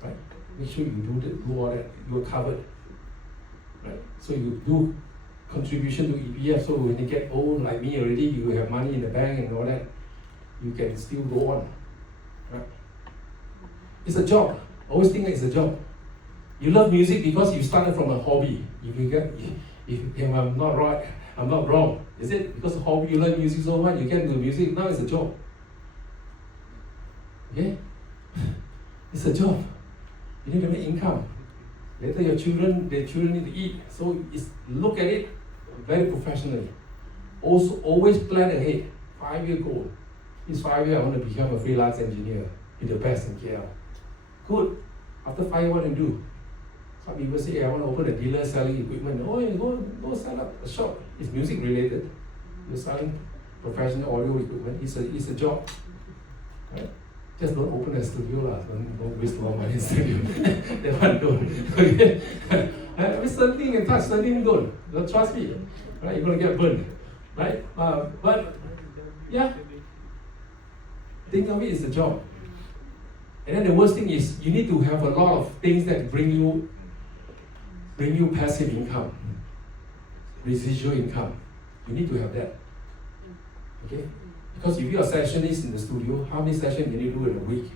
right? Make sure you do all that. You are covered, right? So you do contribution to EPF. So when you get old like me already, you have money in the bank and all that. You can still go on, right? It's a job. Always think it's a job. You love music because you started from a hobby. If I'm not right, I'm not wrong. Is it because of hobby you love music so much, you get into music, now it's a job. Okay? It's a job. You need to make income. Later their children need to eat. So look at it very professionally. Also always plan ahead. 5-year goal. This 5 years I want to become a freelance engineer. Be the best in KL. Good. After 5 years, what do you do? Some people say, hey, I want to open a dealer selling equipment. Oh, you go set up a shop. It's music related. You're selling professional audio equipment. It's a job. Right? Just don't open a studio lah. Don't waste a lot of money in studio. That one don't. Okay? With something and touch, something don't. Trust me. Right? You're gonna get burned. Right? But yeah. Think of it as a job. And then the worst thing is you need to have a lot of things that bring you passive income, residual income. You need to have that. Okay? Because if you're a sessionist in the studio, how many sessions can you do in a week?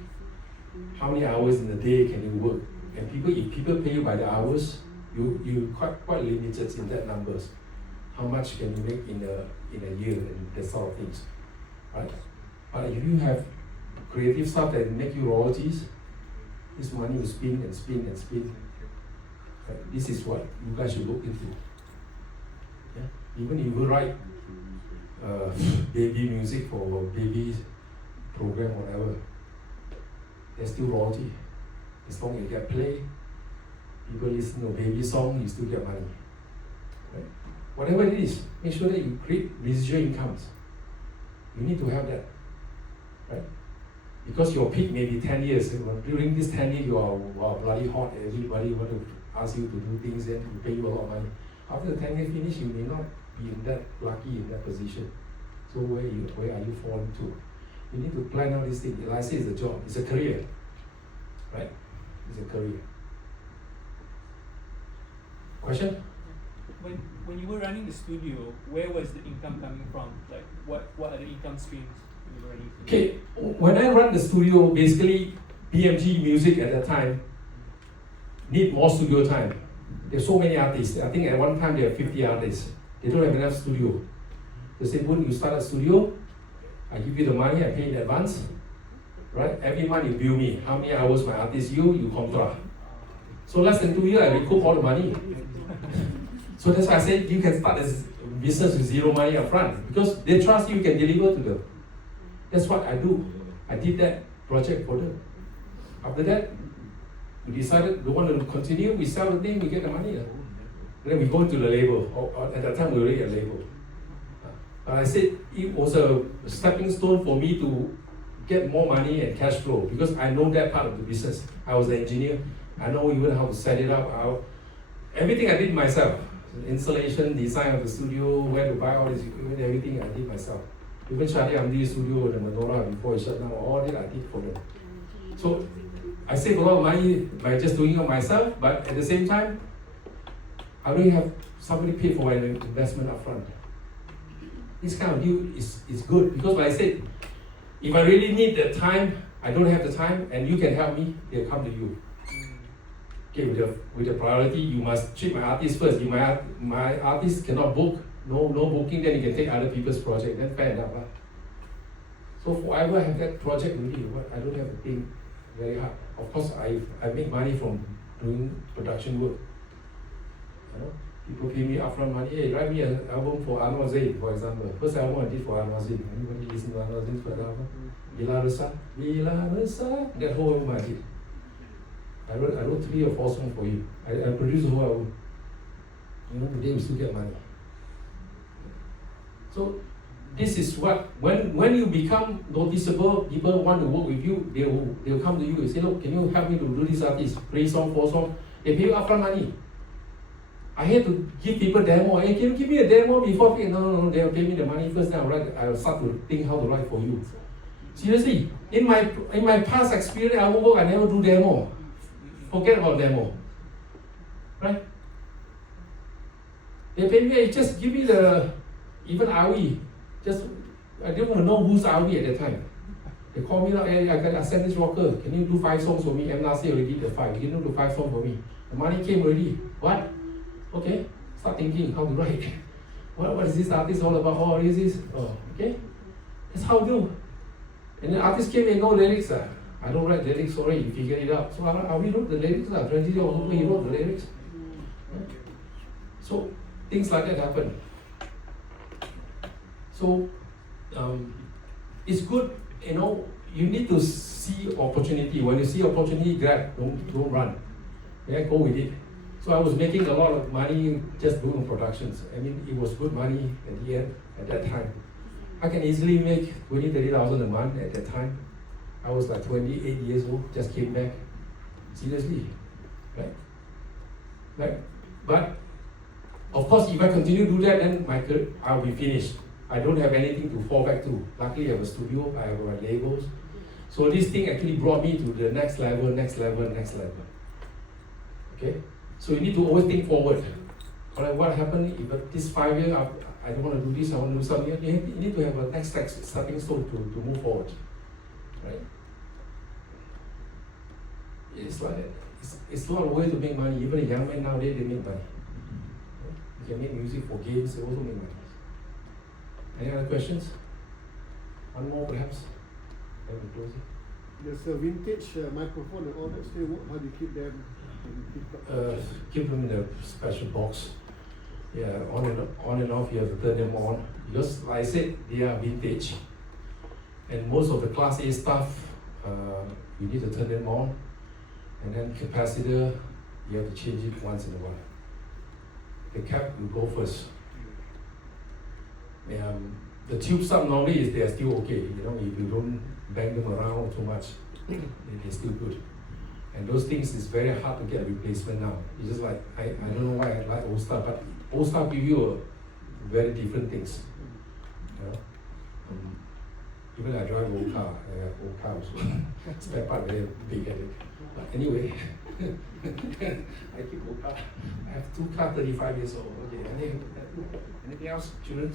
How many hours in a day can you work? And if people pay you by the hours, you quite limited in that numbers. How much can you make in a year and that sort of things. Right? But if you have creative stuff that make you royalties, this money will spin and spin and spin. Right? This is what you guys should look into. Yeah? Even if you write baby music for baby program, whatever, there's still royalty. As long as you get play, people listen to baby song, you still get money. Right? Whatever it is, make sure that you create residual incomes. You need to have that. Right? Because your peak may be 10 years. During this 10 years, you are bloody hot. Everybody want to ask you to do things, and you pay you a lot of money. After the 10 years finish, you may not be in that lucky in that position. So where are you falling to? You need to plan out this thing. Like I say, it's a job. It's a career. Right? It's a career. Question? When you were running the studio, where was the income coming from? Like what are the income streams when you were running? Okay, when I run the studio, basically BMG Music at that time need more studio time. There's so many artists. I think at one time there are 50 artists. They don't have enough studio. They say, Boon, you start a studio, I give you the money, I pay in advance. Right? Every month you bill me. How many hours my artist you contract. So less than 2 years, I recoup all the money. So that's why I said you can start this business with zero money up front. Because they trust you can deliver to them. That's what I do. I did that project for them. After that, we decided we want to continue, we sell the thing, we get the money. Then we go to the label. At that time we already had a label. But I said it was a stepping stone for me to get more money and cash flow because I know that part of the business. I was an engineer. I know even how to set it up. Everything I did myself. Installation, design of the studio, where to buy all this equipment, everything I did myself. Even Charlie Amdi's studio, the Manora before it shut down, all that I did for them. So I save a lot of money by just doing it myself, but at the same time, I don't have somebody pay for my investment upfront. This kind of deal is good because like I said, if I really need the time, I don't have the time, and you can help me, they'll come to you. Okay, with the priority, you must treat my artist first. If my artist cannot book, no booking, then you can take other people's project. Then fair enough. So forever I have that project really, I don't have to think very hard. Of course, I make money from doing production work. You know? People pay me upfront money. Hey, write me an album for Anwar Zain, for example. First album I did for Anwar Zain. Anybody listen to Anwar Zain's first album? Bila Resa. That whole album I did. I wrote 3 or 4 songs for you. I produced the whole album. You know, today we still get money. So this is what when you become noticeable, people want to work with you. They'll come to you and say, look, can you help me to do this artist? 3 songs, 4 songs. They pay you upfront money. I had to give people demo. Hey, can you give me a demo before? No. They'll pay me the money first. Then I'll start to think how to write for you. Seriously, in my past experience, album work, I never do demo. Forget about demo. Right? They pay me. Hey, just give me the even Awi. I didn't want to know who's Awi at the time. They call me up. Hey, I send this rocker. Can you do 5 songs for me? M. Nasir already did the 5. You can do 5 songs for me. The money came already. What? Okay, start thinking how to write. What is this artist all about? Oh, is this? Oh, okay. That's how I do. And the artist came and no lyrics. I don't write lyrics, sorry, you figure it out. So I wrote the lyrics. Francis also he wrote the lyrics. So things like that happen. So it's good, you know, you need to see opportunity. When you see opportunity, grab, don't run. Yeah, go with it. So I was making a lot of money just doing productions. I mean, it was good money at the end, at that time. I can easily make 20,000-30,000 a month at that time. I was like 28 years old, just came back. Seriously, right? But of course, if I continue to do that, then my career, I'll be finished. I don't have anything to fall back to. Luckily, I have a studio, I have my labels. So this thing actually brought me to the next level. Okay? So you need to always think forward. Alright, what happened if this 5 years, I don't want to do this, I want to do something. You need to have a next stepping stone to move forward. Right? It's like that. It's not a way to make money. Even a young man nowadays, they make money. You can make music for games, they also make money. Any other questions? One more perhaps? Then we close it. There's a vintage microphone and all that still work. How do you keep them? Keep them in a special box. Yeah, on and off you have to turn them on. Because like I said, they are vintage. And most of the Class A stuff, you need to turn them on. And then capacitor, you have to change it once in a while. The cap will go first. The tube stuff normally they're still okay. You know, if you don't bang them around too much, they're still good. And those things is very hard to get a replacement now. It's just like I don't know why I like old stuff, but old stuff give you very different things. You know? Even I drive old car, I have old car also. Spare part very big at it. But anyway, I keep old car. I have 2 cars, 35 years old. Okay, anything else, children?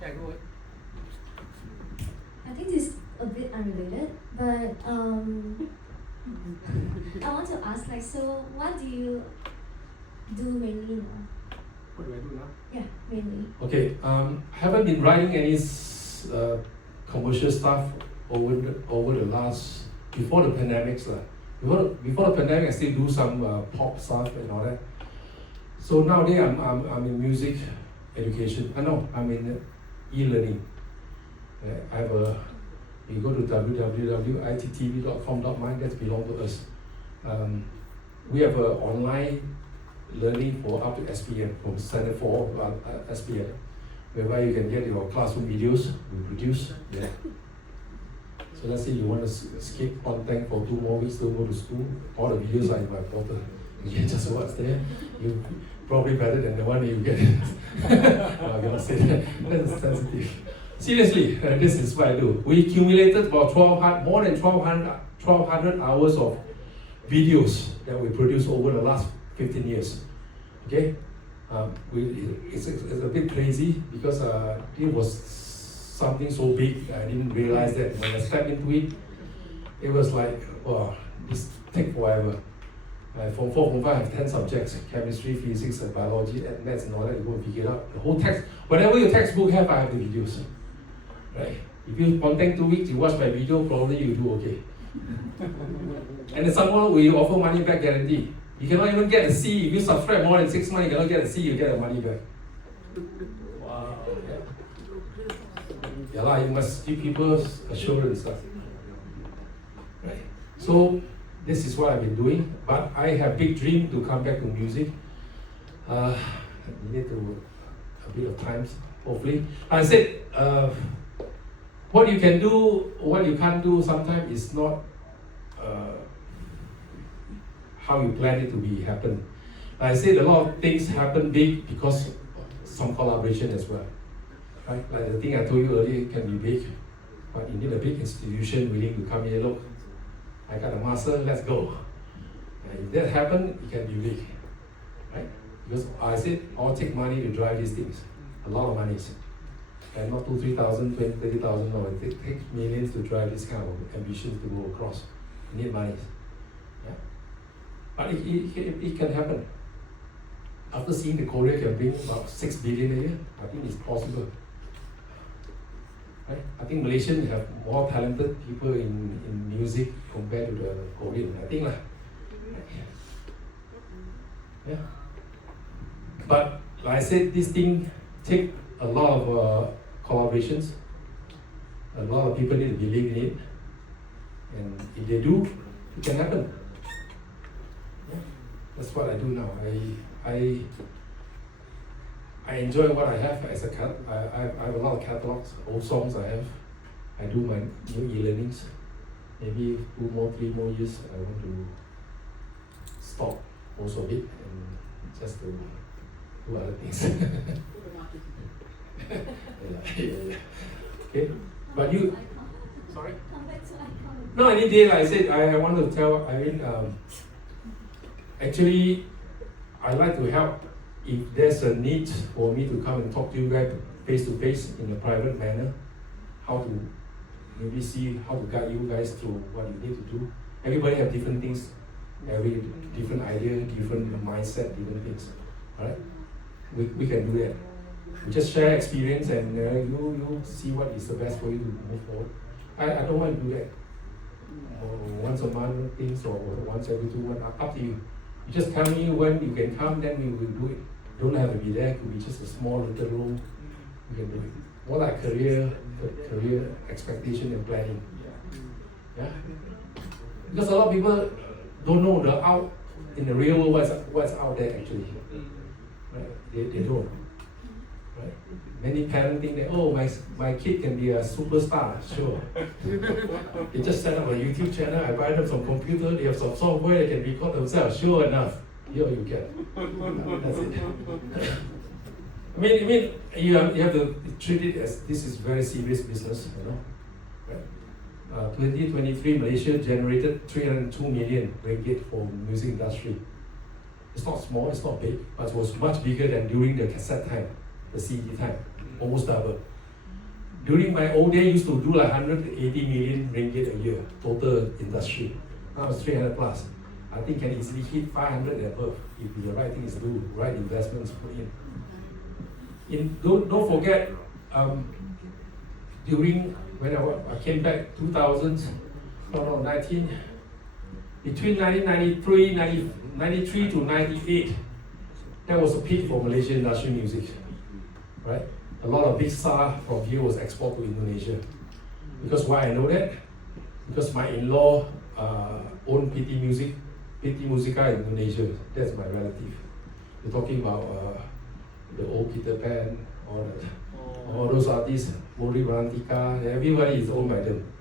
Yeah, go ahead. I think this is a bit unrelated, but I want to ask, like, so what do you do mainly now? What do I do now? Yeah, mainly. Okay, haven't been writing any commercial stuff over the last, before the pandemics. Before the pandemic, I still do some pop stuff and all that. So nowadays I'm in music education. I'm in e-learning. I have you go to www.ittv.com.my, that belongs to us. We have an online learning for up to SPM, from standard 4 SPM, whereby you can get your classroom videos reproduced. Yeah. So let's say you want to skip content for 2 more weeks, don't go to school, all the videos are in my portal. You can just watch there. You probably better than the one you get. No, I cannot say that. That's sensitive. Seriously, this is what I do. We accumulated about more than 1,200 hours of videos that we produced over the last 15 years. Okay? It's a bit crazy because it was something so big, I didn't realize that when I stepped into it, it was like, wow, this take forever. From 4, from 5, I have 10 subjects, chemistry, physics, and biology, and maths and all that, you go and figure it out. The whole text, whatever your textbook have, I have the videos. Right? If you content 2 weeks, you watch my video, probably you do okay. And then someone will offer money back guarantee. You cannot even get a C. If you subscribe more than 6 months, you cannot get a C, you get the money back. Wow. Yeah, you must give people assurance. Right? So, this is what I've been doing, but I have big dream to come back to music. I need a bit of time, hopefully. I said, what you can do, what you can't do sometimes is not how you plan it to be happen. I said a lot of things happen big because some collaboration as well. Right? Like the thing I told you earlier can be big, but you need a big institution willing to come here, look, I got a master, let's go. And if that happens, it can be big. Right? Because I said, I'll take money to drive these things. A lot of money. And not 2,000, 3,000, 20,000, 30,000, no, it takes millions to drive this kind of ambitions to go across. You need money. Yeah? But it can happen. After seeing the Korea can bring about 6 billion a year, I think it's possible. Right? I think Malaysians have more talented people in music compared to the Korean. I think lah. Yeah. But like I said, this thing take a lot of collaborations. A lot of people need to believe in it, and if they do, it can happen. Yeah. That's what I do now. I enjoy what I have as a I have a lot of catalogs, old songs I have. I do my new e-learnings. Maybe 3 more years I want to stop most of it and just to do other things. yeah. Okay, but you, sorry? Come back to ICOM. No, any day, like I said, I want to tell, actually, I like to help if there's a need for me to come and talk to you guys face to face in a private manner, how to maybe see how to guide you guys through what you need to do. Everybody have different things, every different idea, different mindset, different things. Alright? We can do that. We just share experience and you see what is the best for you to move forward. I don't want to do that. Once a month things or once every 2 months, up to you. You just tell me when you can come, then we will do it. Don't have to be there, it could be just a small little room. You can do it. More like career expectation and planning. Yeah? Because a lot of people don't know the out in the real world what's out there actually. Right? They don't. Right? Many parents think that, oh, my kid can be a superstar. Sure. They just set up a YouTube channel, I buy them some computer, they have some software, they can record themselves. Sure enough, here you get. That's it. I mean, you have to treat it as this is very serious business, you know. Right? 2023, Malaysia generated 302 million ringgit for music industry. It's not small, it's not big, but it was much bigger than during the cassette time, the CD time, almost double. During my old day, I used to do like 180 million ringgit a year, total industry. Now it's 300 plus. I think can easily hit 500 and above if the right thing is to do, right investments put in. Don't forget, during when I came back 19, between 1993 to 98, that was a peak for Malaysian industrial music, right? A lot of big stars from here was exported to Indonesia. Because why I know that? Because my in-law owned PT Musica in Indonesia. That's my relative. We're talking about the old Peter Pan, all those artists, Mori Varantika, everybody is owned by them.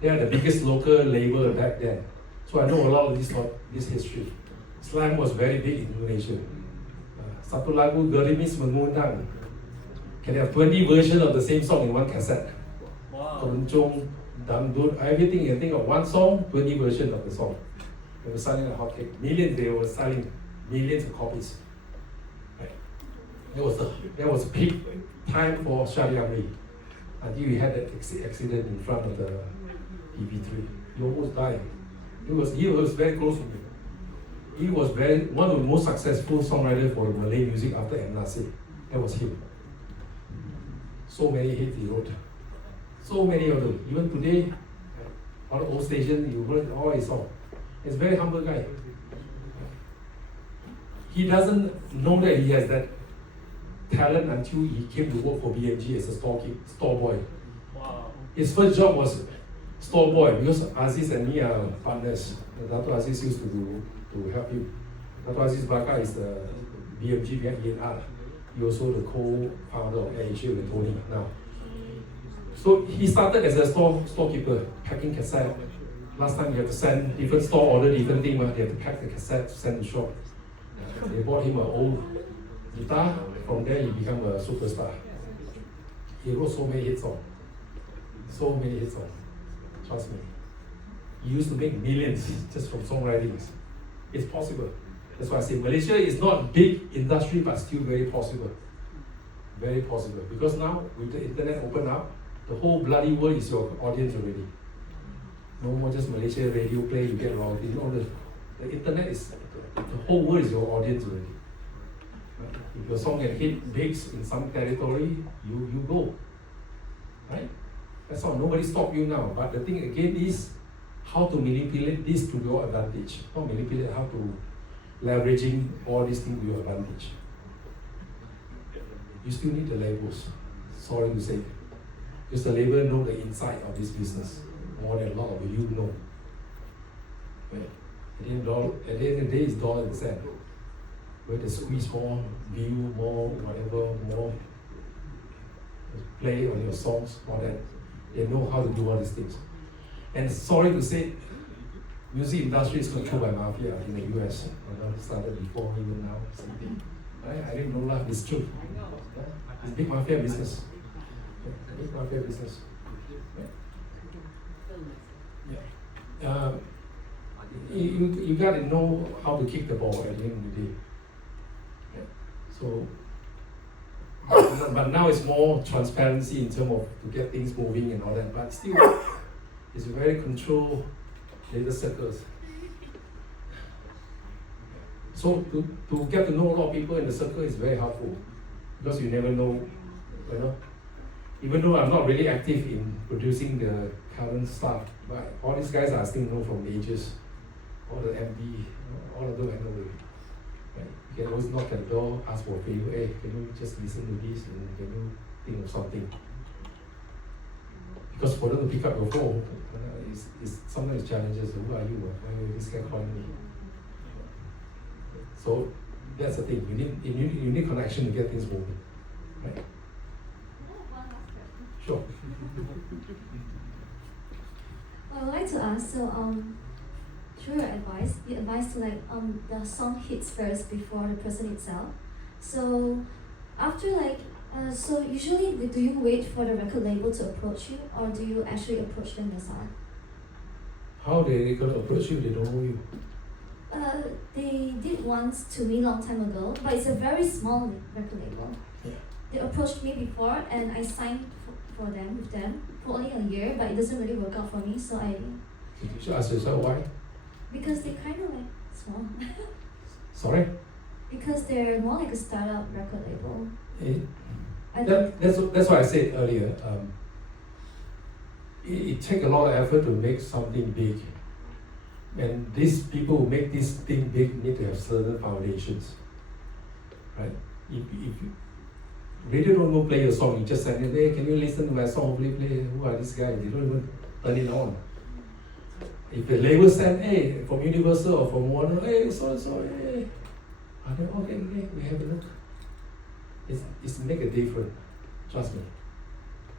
They are the biggest local label back then. So I know a lot of this history. Slam was very big in Indonesia. Satu lagu Gerimis Mengundang can have 20 versions of the same song in one cassette. Wow. Keroncong, Dangdut, everything you think of one song, 20 versions of the song. They were selling a hotcake. They were selling millions of copies. Right. That was peak time for Shari Amri. Until we had that accident in front of the TV3. He almost died. He was very close to me. He was one of the most successful songwriters for Malay music after M. Nasir. That was him. So many hits he wrote. So many of them. Even today, on the old station, you heard all his songs. He's a very humble guy. He doesn't know that he has that talent until he came to work for BMG as a store boy. Wow. His first job was store boy because Aziz and me are partners. Dato' Aziz used to help him. Dato' Aziz Baka is the BMG behind ENR. He also the co-founder of AirAsia with Tony now. So he started as a storekeeper, packing cassette. Last time you had to send different store order different thing, they had to pack the cassette to send to shop. They bought him an old guitar. From there he became a superstar. He wrote so many hit songs. So many hit songs. Trust me. He used to make millions just from songwriting. It's possible. That's why I say Malaysia is not big industry but still very possible. Very possible. Because now with the internet open up, the whole bloody world is your audience already. No more just Malaysia radio play, you get royalty. No, the internet is, the whole world is your audience already. Right? If your song can hit bigs in some territory, you go. Right? That's all. Nobody stop you now. But the thing again is how to manipulate this to your advantage. Not manipulate, how to leveraging all these things to your advantage. You still need the labels. Sorry to say. Because the label know the inside of this business more than a lot of you know. Right? At the end of the day, it's dollar and cent. Where they squeeze more view, more whatever, more play on your songs, all that. They know how to do all these things. And sorry to say, music industry is controlled by mafia in the US. It started before, even now, same thing. I didn't know that. It's true. It's big mafia business. Big mafia business. Yeah. You got to know how to kick the ball at the end of the day. Yeah. So, but now it's more transparency in terms of to get things moving and all that. But still, it's very controlled little circles. So to get to know a lot of people in the circle is very helpful because you never know, you know. Even though I'm not really active in producing the current stuff, but all these guys I still know from ages. All the MD, all of them I know them. Right? You can always knock at the door, ask for a favor. Hey, can you just listen to this and can you think of something? Because for them to pick up your phone, it's sometimes challenges. Who are you? Why is this guy calling me? So that's the thing. You need connection to get things moving, right? Sure. I would like to ask, so through your advice, you advise to the song hits first before the person itself. So after so usually do you wait for the record label to approach you, or do you actually approach them yourself? How they gonna approach you? They don't know you. They did once to me long time ago, but it's a very small record label. Yeah. They approached me before, and I signed with them for only a year, but it doesn't really work out for me. So You should ask yourself why. because they kind of small. Sorry. Because they're more like a startup record label. That's what I said earlier. It takes a lot of effort to make something big. And these people who make this thing big need to have certain foundations. Right? If you radio don't know play a song, you just send it, hey, can you listen to my song, play, who are these guys? They don't even turn it on. If the label send, hey, from Universal or from Warner, hey, sorry, hey. I said, okay, we have a look. It's make a difference. Trust me.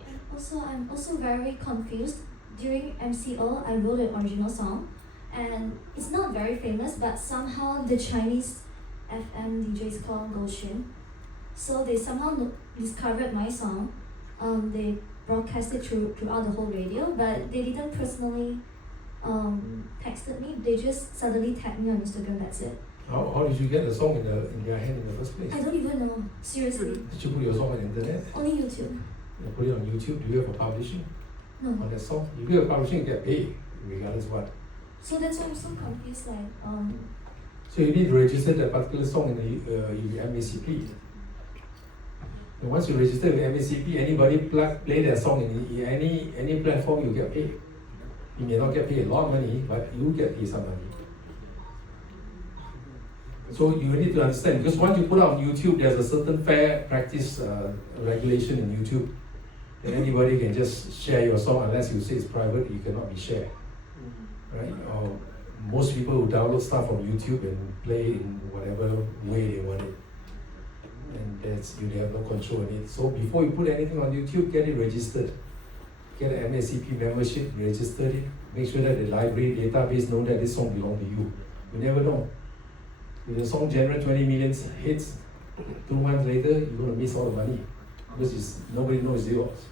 And also, I'm also very confused. During MCO, I wrote an original song, and it's not very famous, but somehow the Chinese FM DJs call Goshen. So they somehow discovered my song. They broadcast it throughout the whole radio, but they didn't personally texted me. They just suddenly tagged me on Instagram. That's it. How did you get the song in their hand in the first place? I don't even know. Seriously. Did you put your song on the internet? Only YouTube. You put it on YouTube. Do you have a publishing No. on that song? If you have a publishing, you get paid regardless what. So that's why I'm so confused. So you need to register that particular song in the MACP. And once you register with MACP, anybody play their song in any platform, you get paid. You may not get paid a lot of money, but you get paid some money. So you need to understand, because once you put out on YouTube, there's a certain fair practice regulation in YouTube. And anybody can just share your song unless you say it's private, you cannot be shared. Right? Or most people who download stuff from YouTube and play in whatever way they want it. And you have no control in it. So before you put anything on YouTube, get it registered. Get an MACP membership, register it. Make sure that the library database know that this song belongs to you. You never know. If the song generates 20 million hits, 2 months later, you're going to miss all the money. Because nobody knows it's yours.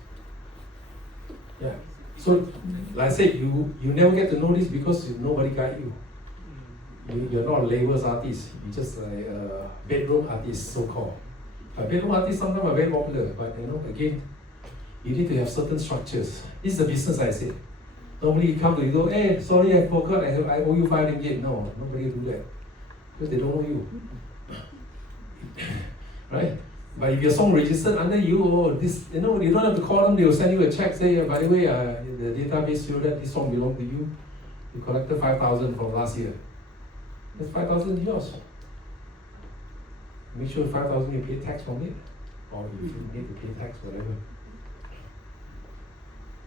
Yeah. So, like I said, you never get to know this because nobody guide you. You're not a labels artist. You're just a bedroom artist, so-called. Bedroom artists sometimes are very popular, but again, you need to have certain structures. This is a business, I said. Normally you come to you go, hey, sorry, I forgot, I owe you 5 ringgit. No, nobody will do that. Because they don't know you. Right? But if your song registered under you, you don't have to call them, they will send you a check, say, by the way, the database shows that this song belongs to you. You collected 5,000 from last year. That's 5,000 yours. Make sure 5,000 you pay tax from it. Or if you need to pay tax, whatever.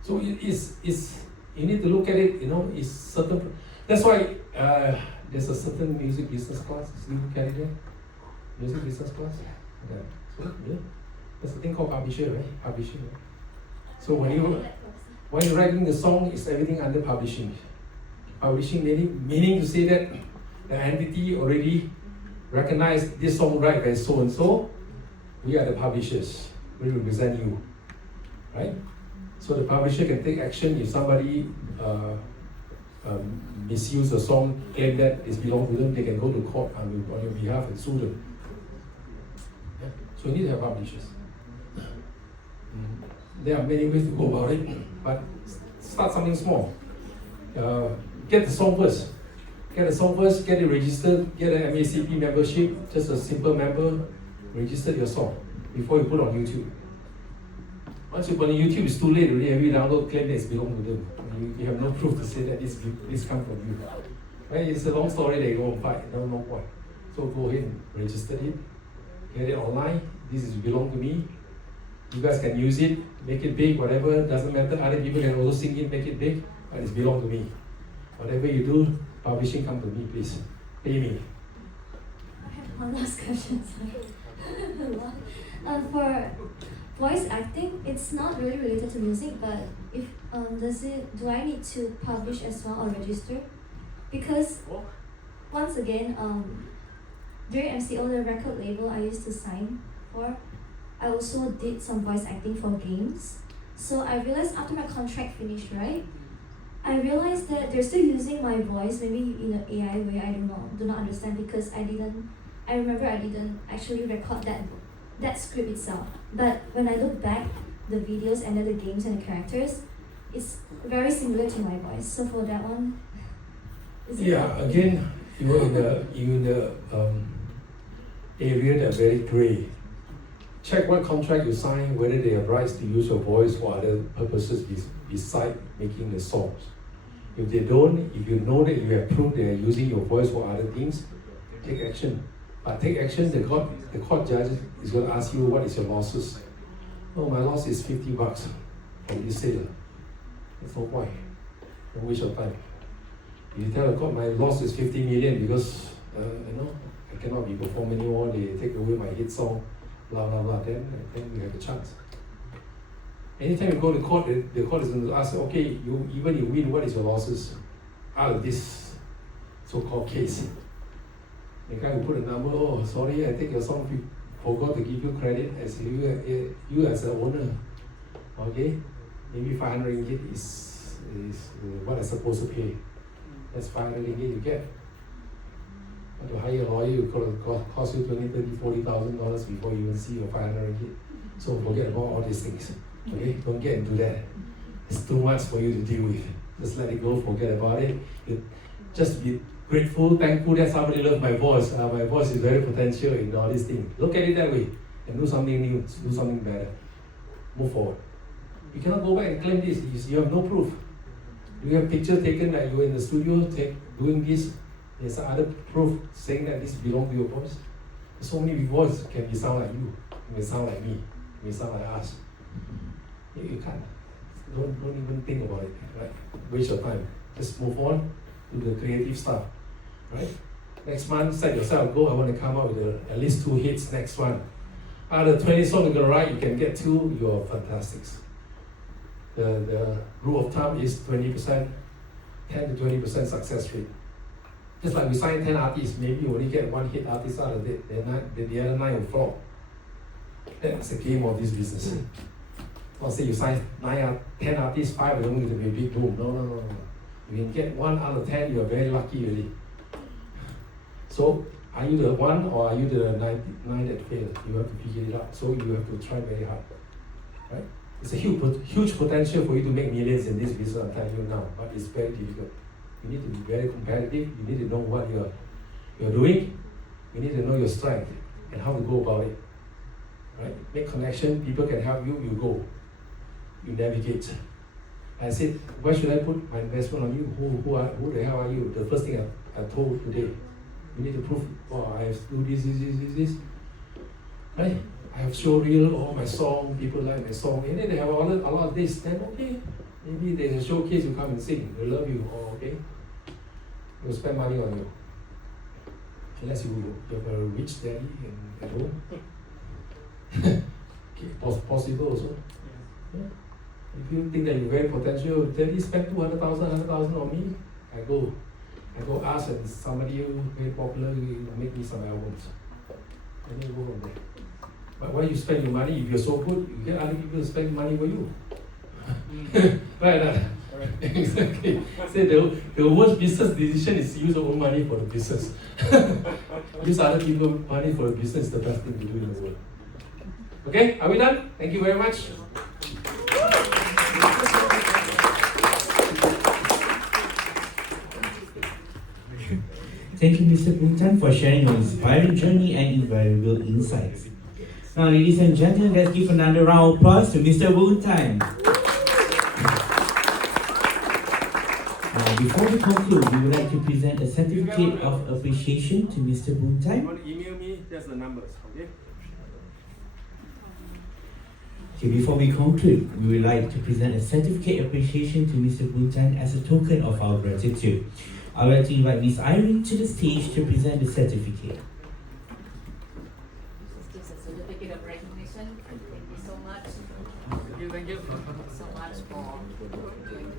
So you need to look at it, it's certain. That's why there's a certain music business class. You look at it there? Music business class? Yeah. So, yeah. There's a thing called publisher, right? Publishing. Right? So when you're writing the song, it's everything under publishing. Publishing meaning to say that the entity already recognized this song right by so and so. We are the publishers. We represent you. Right? So the publisher can take action if somebody misuse the song, claim that it belongs to them, they can go to court on your behalf and sue them. Yeah. So you need to have publishers. There are many ways to go about it, but start something small. Get the song first. Get it registered, get an MACP membership, just a simple member, register your song before you put it on YouTube. Once you put on YouTube, it's too late already. Every download claim that it belongs to them. You have no proof to say that this comes from you. Right? It's a long story, they go and fight, no point. So go ahead and register it, get it online. This belongs to me. You guys can use it, make it big, whatever, doesn't matter. Other people can also sing it, make it big, but it belongs to me. Whatever you do, publishing, come to me, please. Pay me. I have one last question, sorry. For voice acting, it's not really related to music, but if do I need to publish as well or register? Because once again, during MCO, the record label I used to sign for, I also did some voice acting for games. So I realized after my contract finished, right? I realized that they're still using my voice, maybe in an AI way. I do not understand because I remember I didn't actually record that script itself. But when I look back, the videos and then the games and the characters, it's very similar to my voice. So for that one, again, you're in the area that's very grey. Check what contract you sign, whether they have rights to use your voice for other purposes beside making the songs. If they don't, if you know that you have proved they are using your voice for other things, take action. But take action, the court judge is going to ask you what is your losses. Oh, my loss is $50 from this sale. That's no point. Don't waste your time. You tell the court my loss is 50 million because I cannot be performed anymore, they take away my hit song, blah blah blah, then we have a chance. Anytime you go to court, the court is going to ask, okay, even you win, what is your losses out of this so-called case? The guy will put a number, oh sorry, I take your song, forgot to give you credit as you as the owner. Okay, maybe 500 ringgit is what I'm supposed to pay. That's 500 ringgit you get. But to hire a lawyer, it will cost you $20,000, $30,000, $40,000 before you even see your 500 ringgit. So forget about all these things. Okay, don't get into that. It's too much for you to deal with. Just let it go, forget about it. Just be grateful, thankful that somebody loves my voice. My voice is very potential in all these things. Look at it that way and do something new, do something better. Move forward. You cannot go back and claim this. You have no proof. You have pictures taken that you're in the studio doing this. There's other proof saying that this belongs to your voice. So many voices can sound like you, it may sound like me, it may sound like us. You can't. Don't even think about it. Right? Waste your time. Just move on to the creative stuff. Right? Next month, set yourself a goal. I want to come out with at least 2 hits next one. Out of 20 songs you're gonna write, you can get 2. You're fantastic. The rule of thumb is 20%, 10 to 20% success rate. Just like we sign 10 artists, maybe you only get 1 hit artist out of it. The other 9 will flop. That's the game of this business. Let's say you sign 10 artists, 5 of them will be a big boom. No. You can get 1 out of 10, you are very lucky already. So, are you the 1 or are you the 9 that failed? You have to figure it out. So you have to try very hard. Right? It's a huge potential for you to make millions in this business, I'm telling you now, but it's very difficult. You need to be very competitive, you need to know what you're doing, you need to know your strength and how to go about it. Right? Make connection, people can help you, you go. You navigate. I said, why should I put my investment on you? Who the hell are you? The first thing I told today. You need to prove, I have to do this. Right? I have showreel all my song, people like my song, and then they have a lot of this, then okay. Maybe there's a showcase, you come and sing, they love you, okay. They'll spend money on you. Unless you have a rich daddy at home. Okay, possible also. Yeah. If you think that you're very potential, daddy spend 100,000 on me, I go ask and somebody who very popular will make me some albums. And then go from there. But why you spend your money? If you're so good, you get other people to spend money for you. Right? Exactly. So the worst business decision is to use your own money for the business. Use other people's money for the business is the best thing to do in the world. Okay, are we done? Thank you very much. Thank you, Mr. Boon Tan, for sharing your inspiring journey and invaluable insights. Now, ladies and gentlemen, let's give another round of applause to Mr. Boon Tan. Before we conclude, we would like to present a certificate of appreciation to Mr. Boon Tan. You want to email me? That's the numbers, okay? Okay, before we conclude, we would like to present a certificate of appreciation to Mr. Boon Tan as a token of our gratitude. I would like to invite Ms. Irene to the stage to present the certificate. This is a certificate of recognition. Thank you so much. Thank you. So much for doing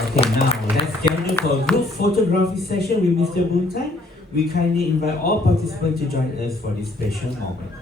Okay, now let's gather for a group photography session with Mr. Boon Tan. We kindly invite all participants to join us for this special moment.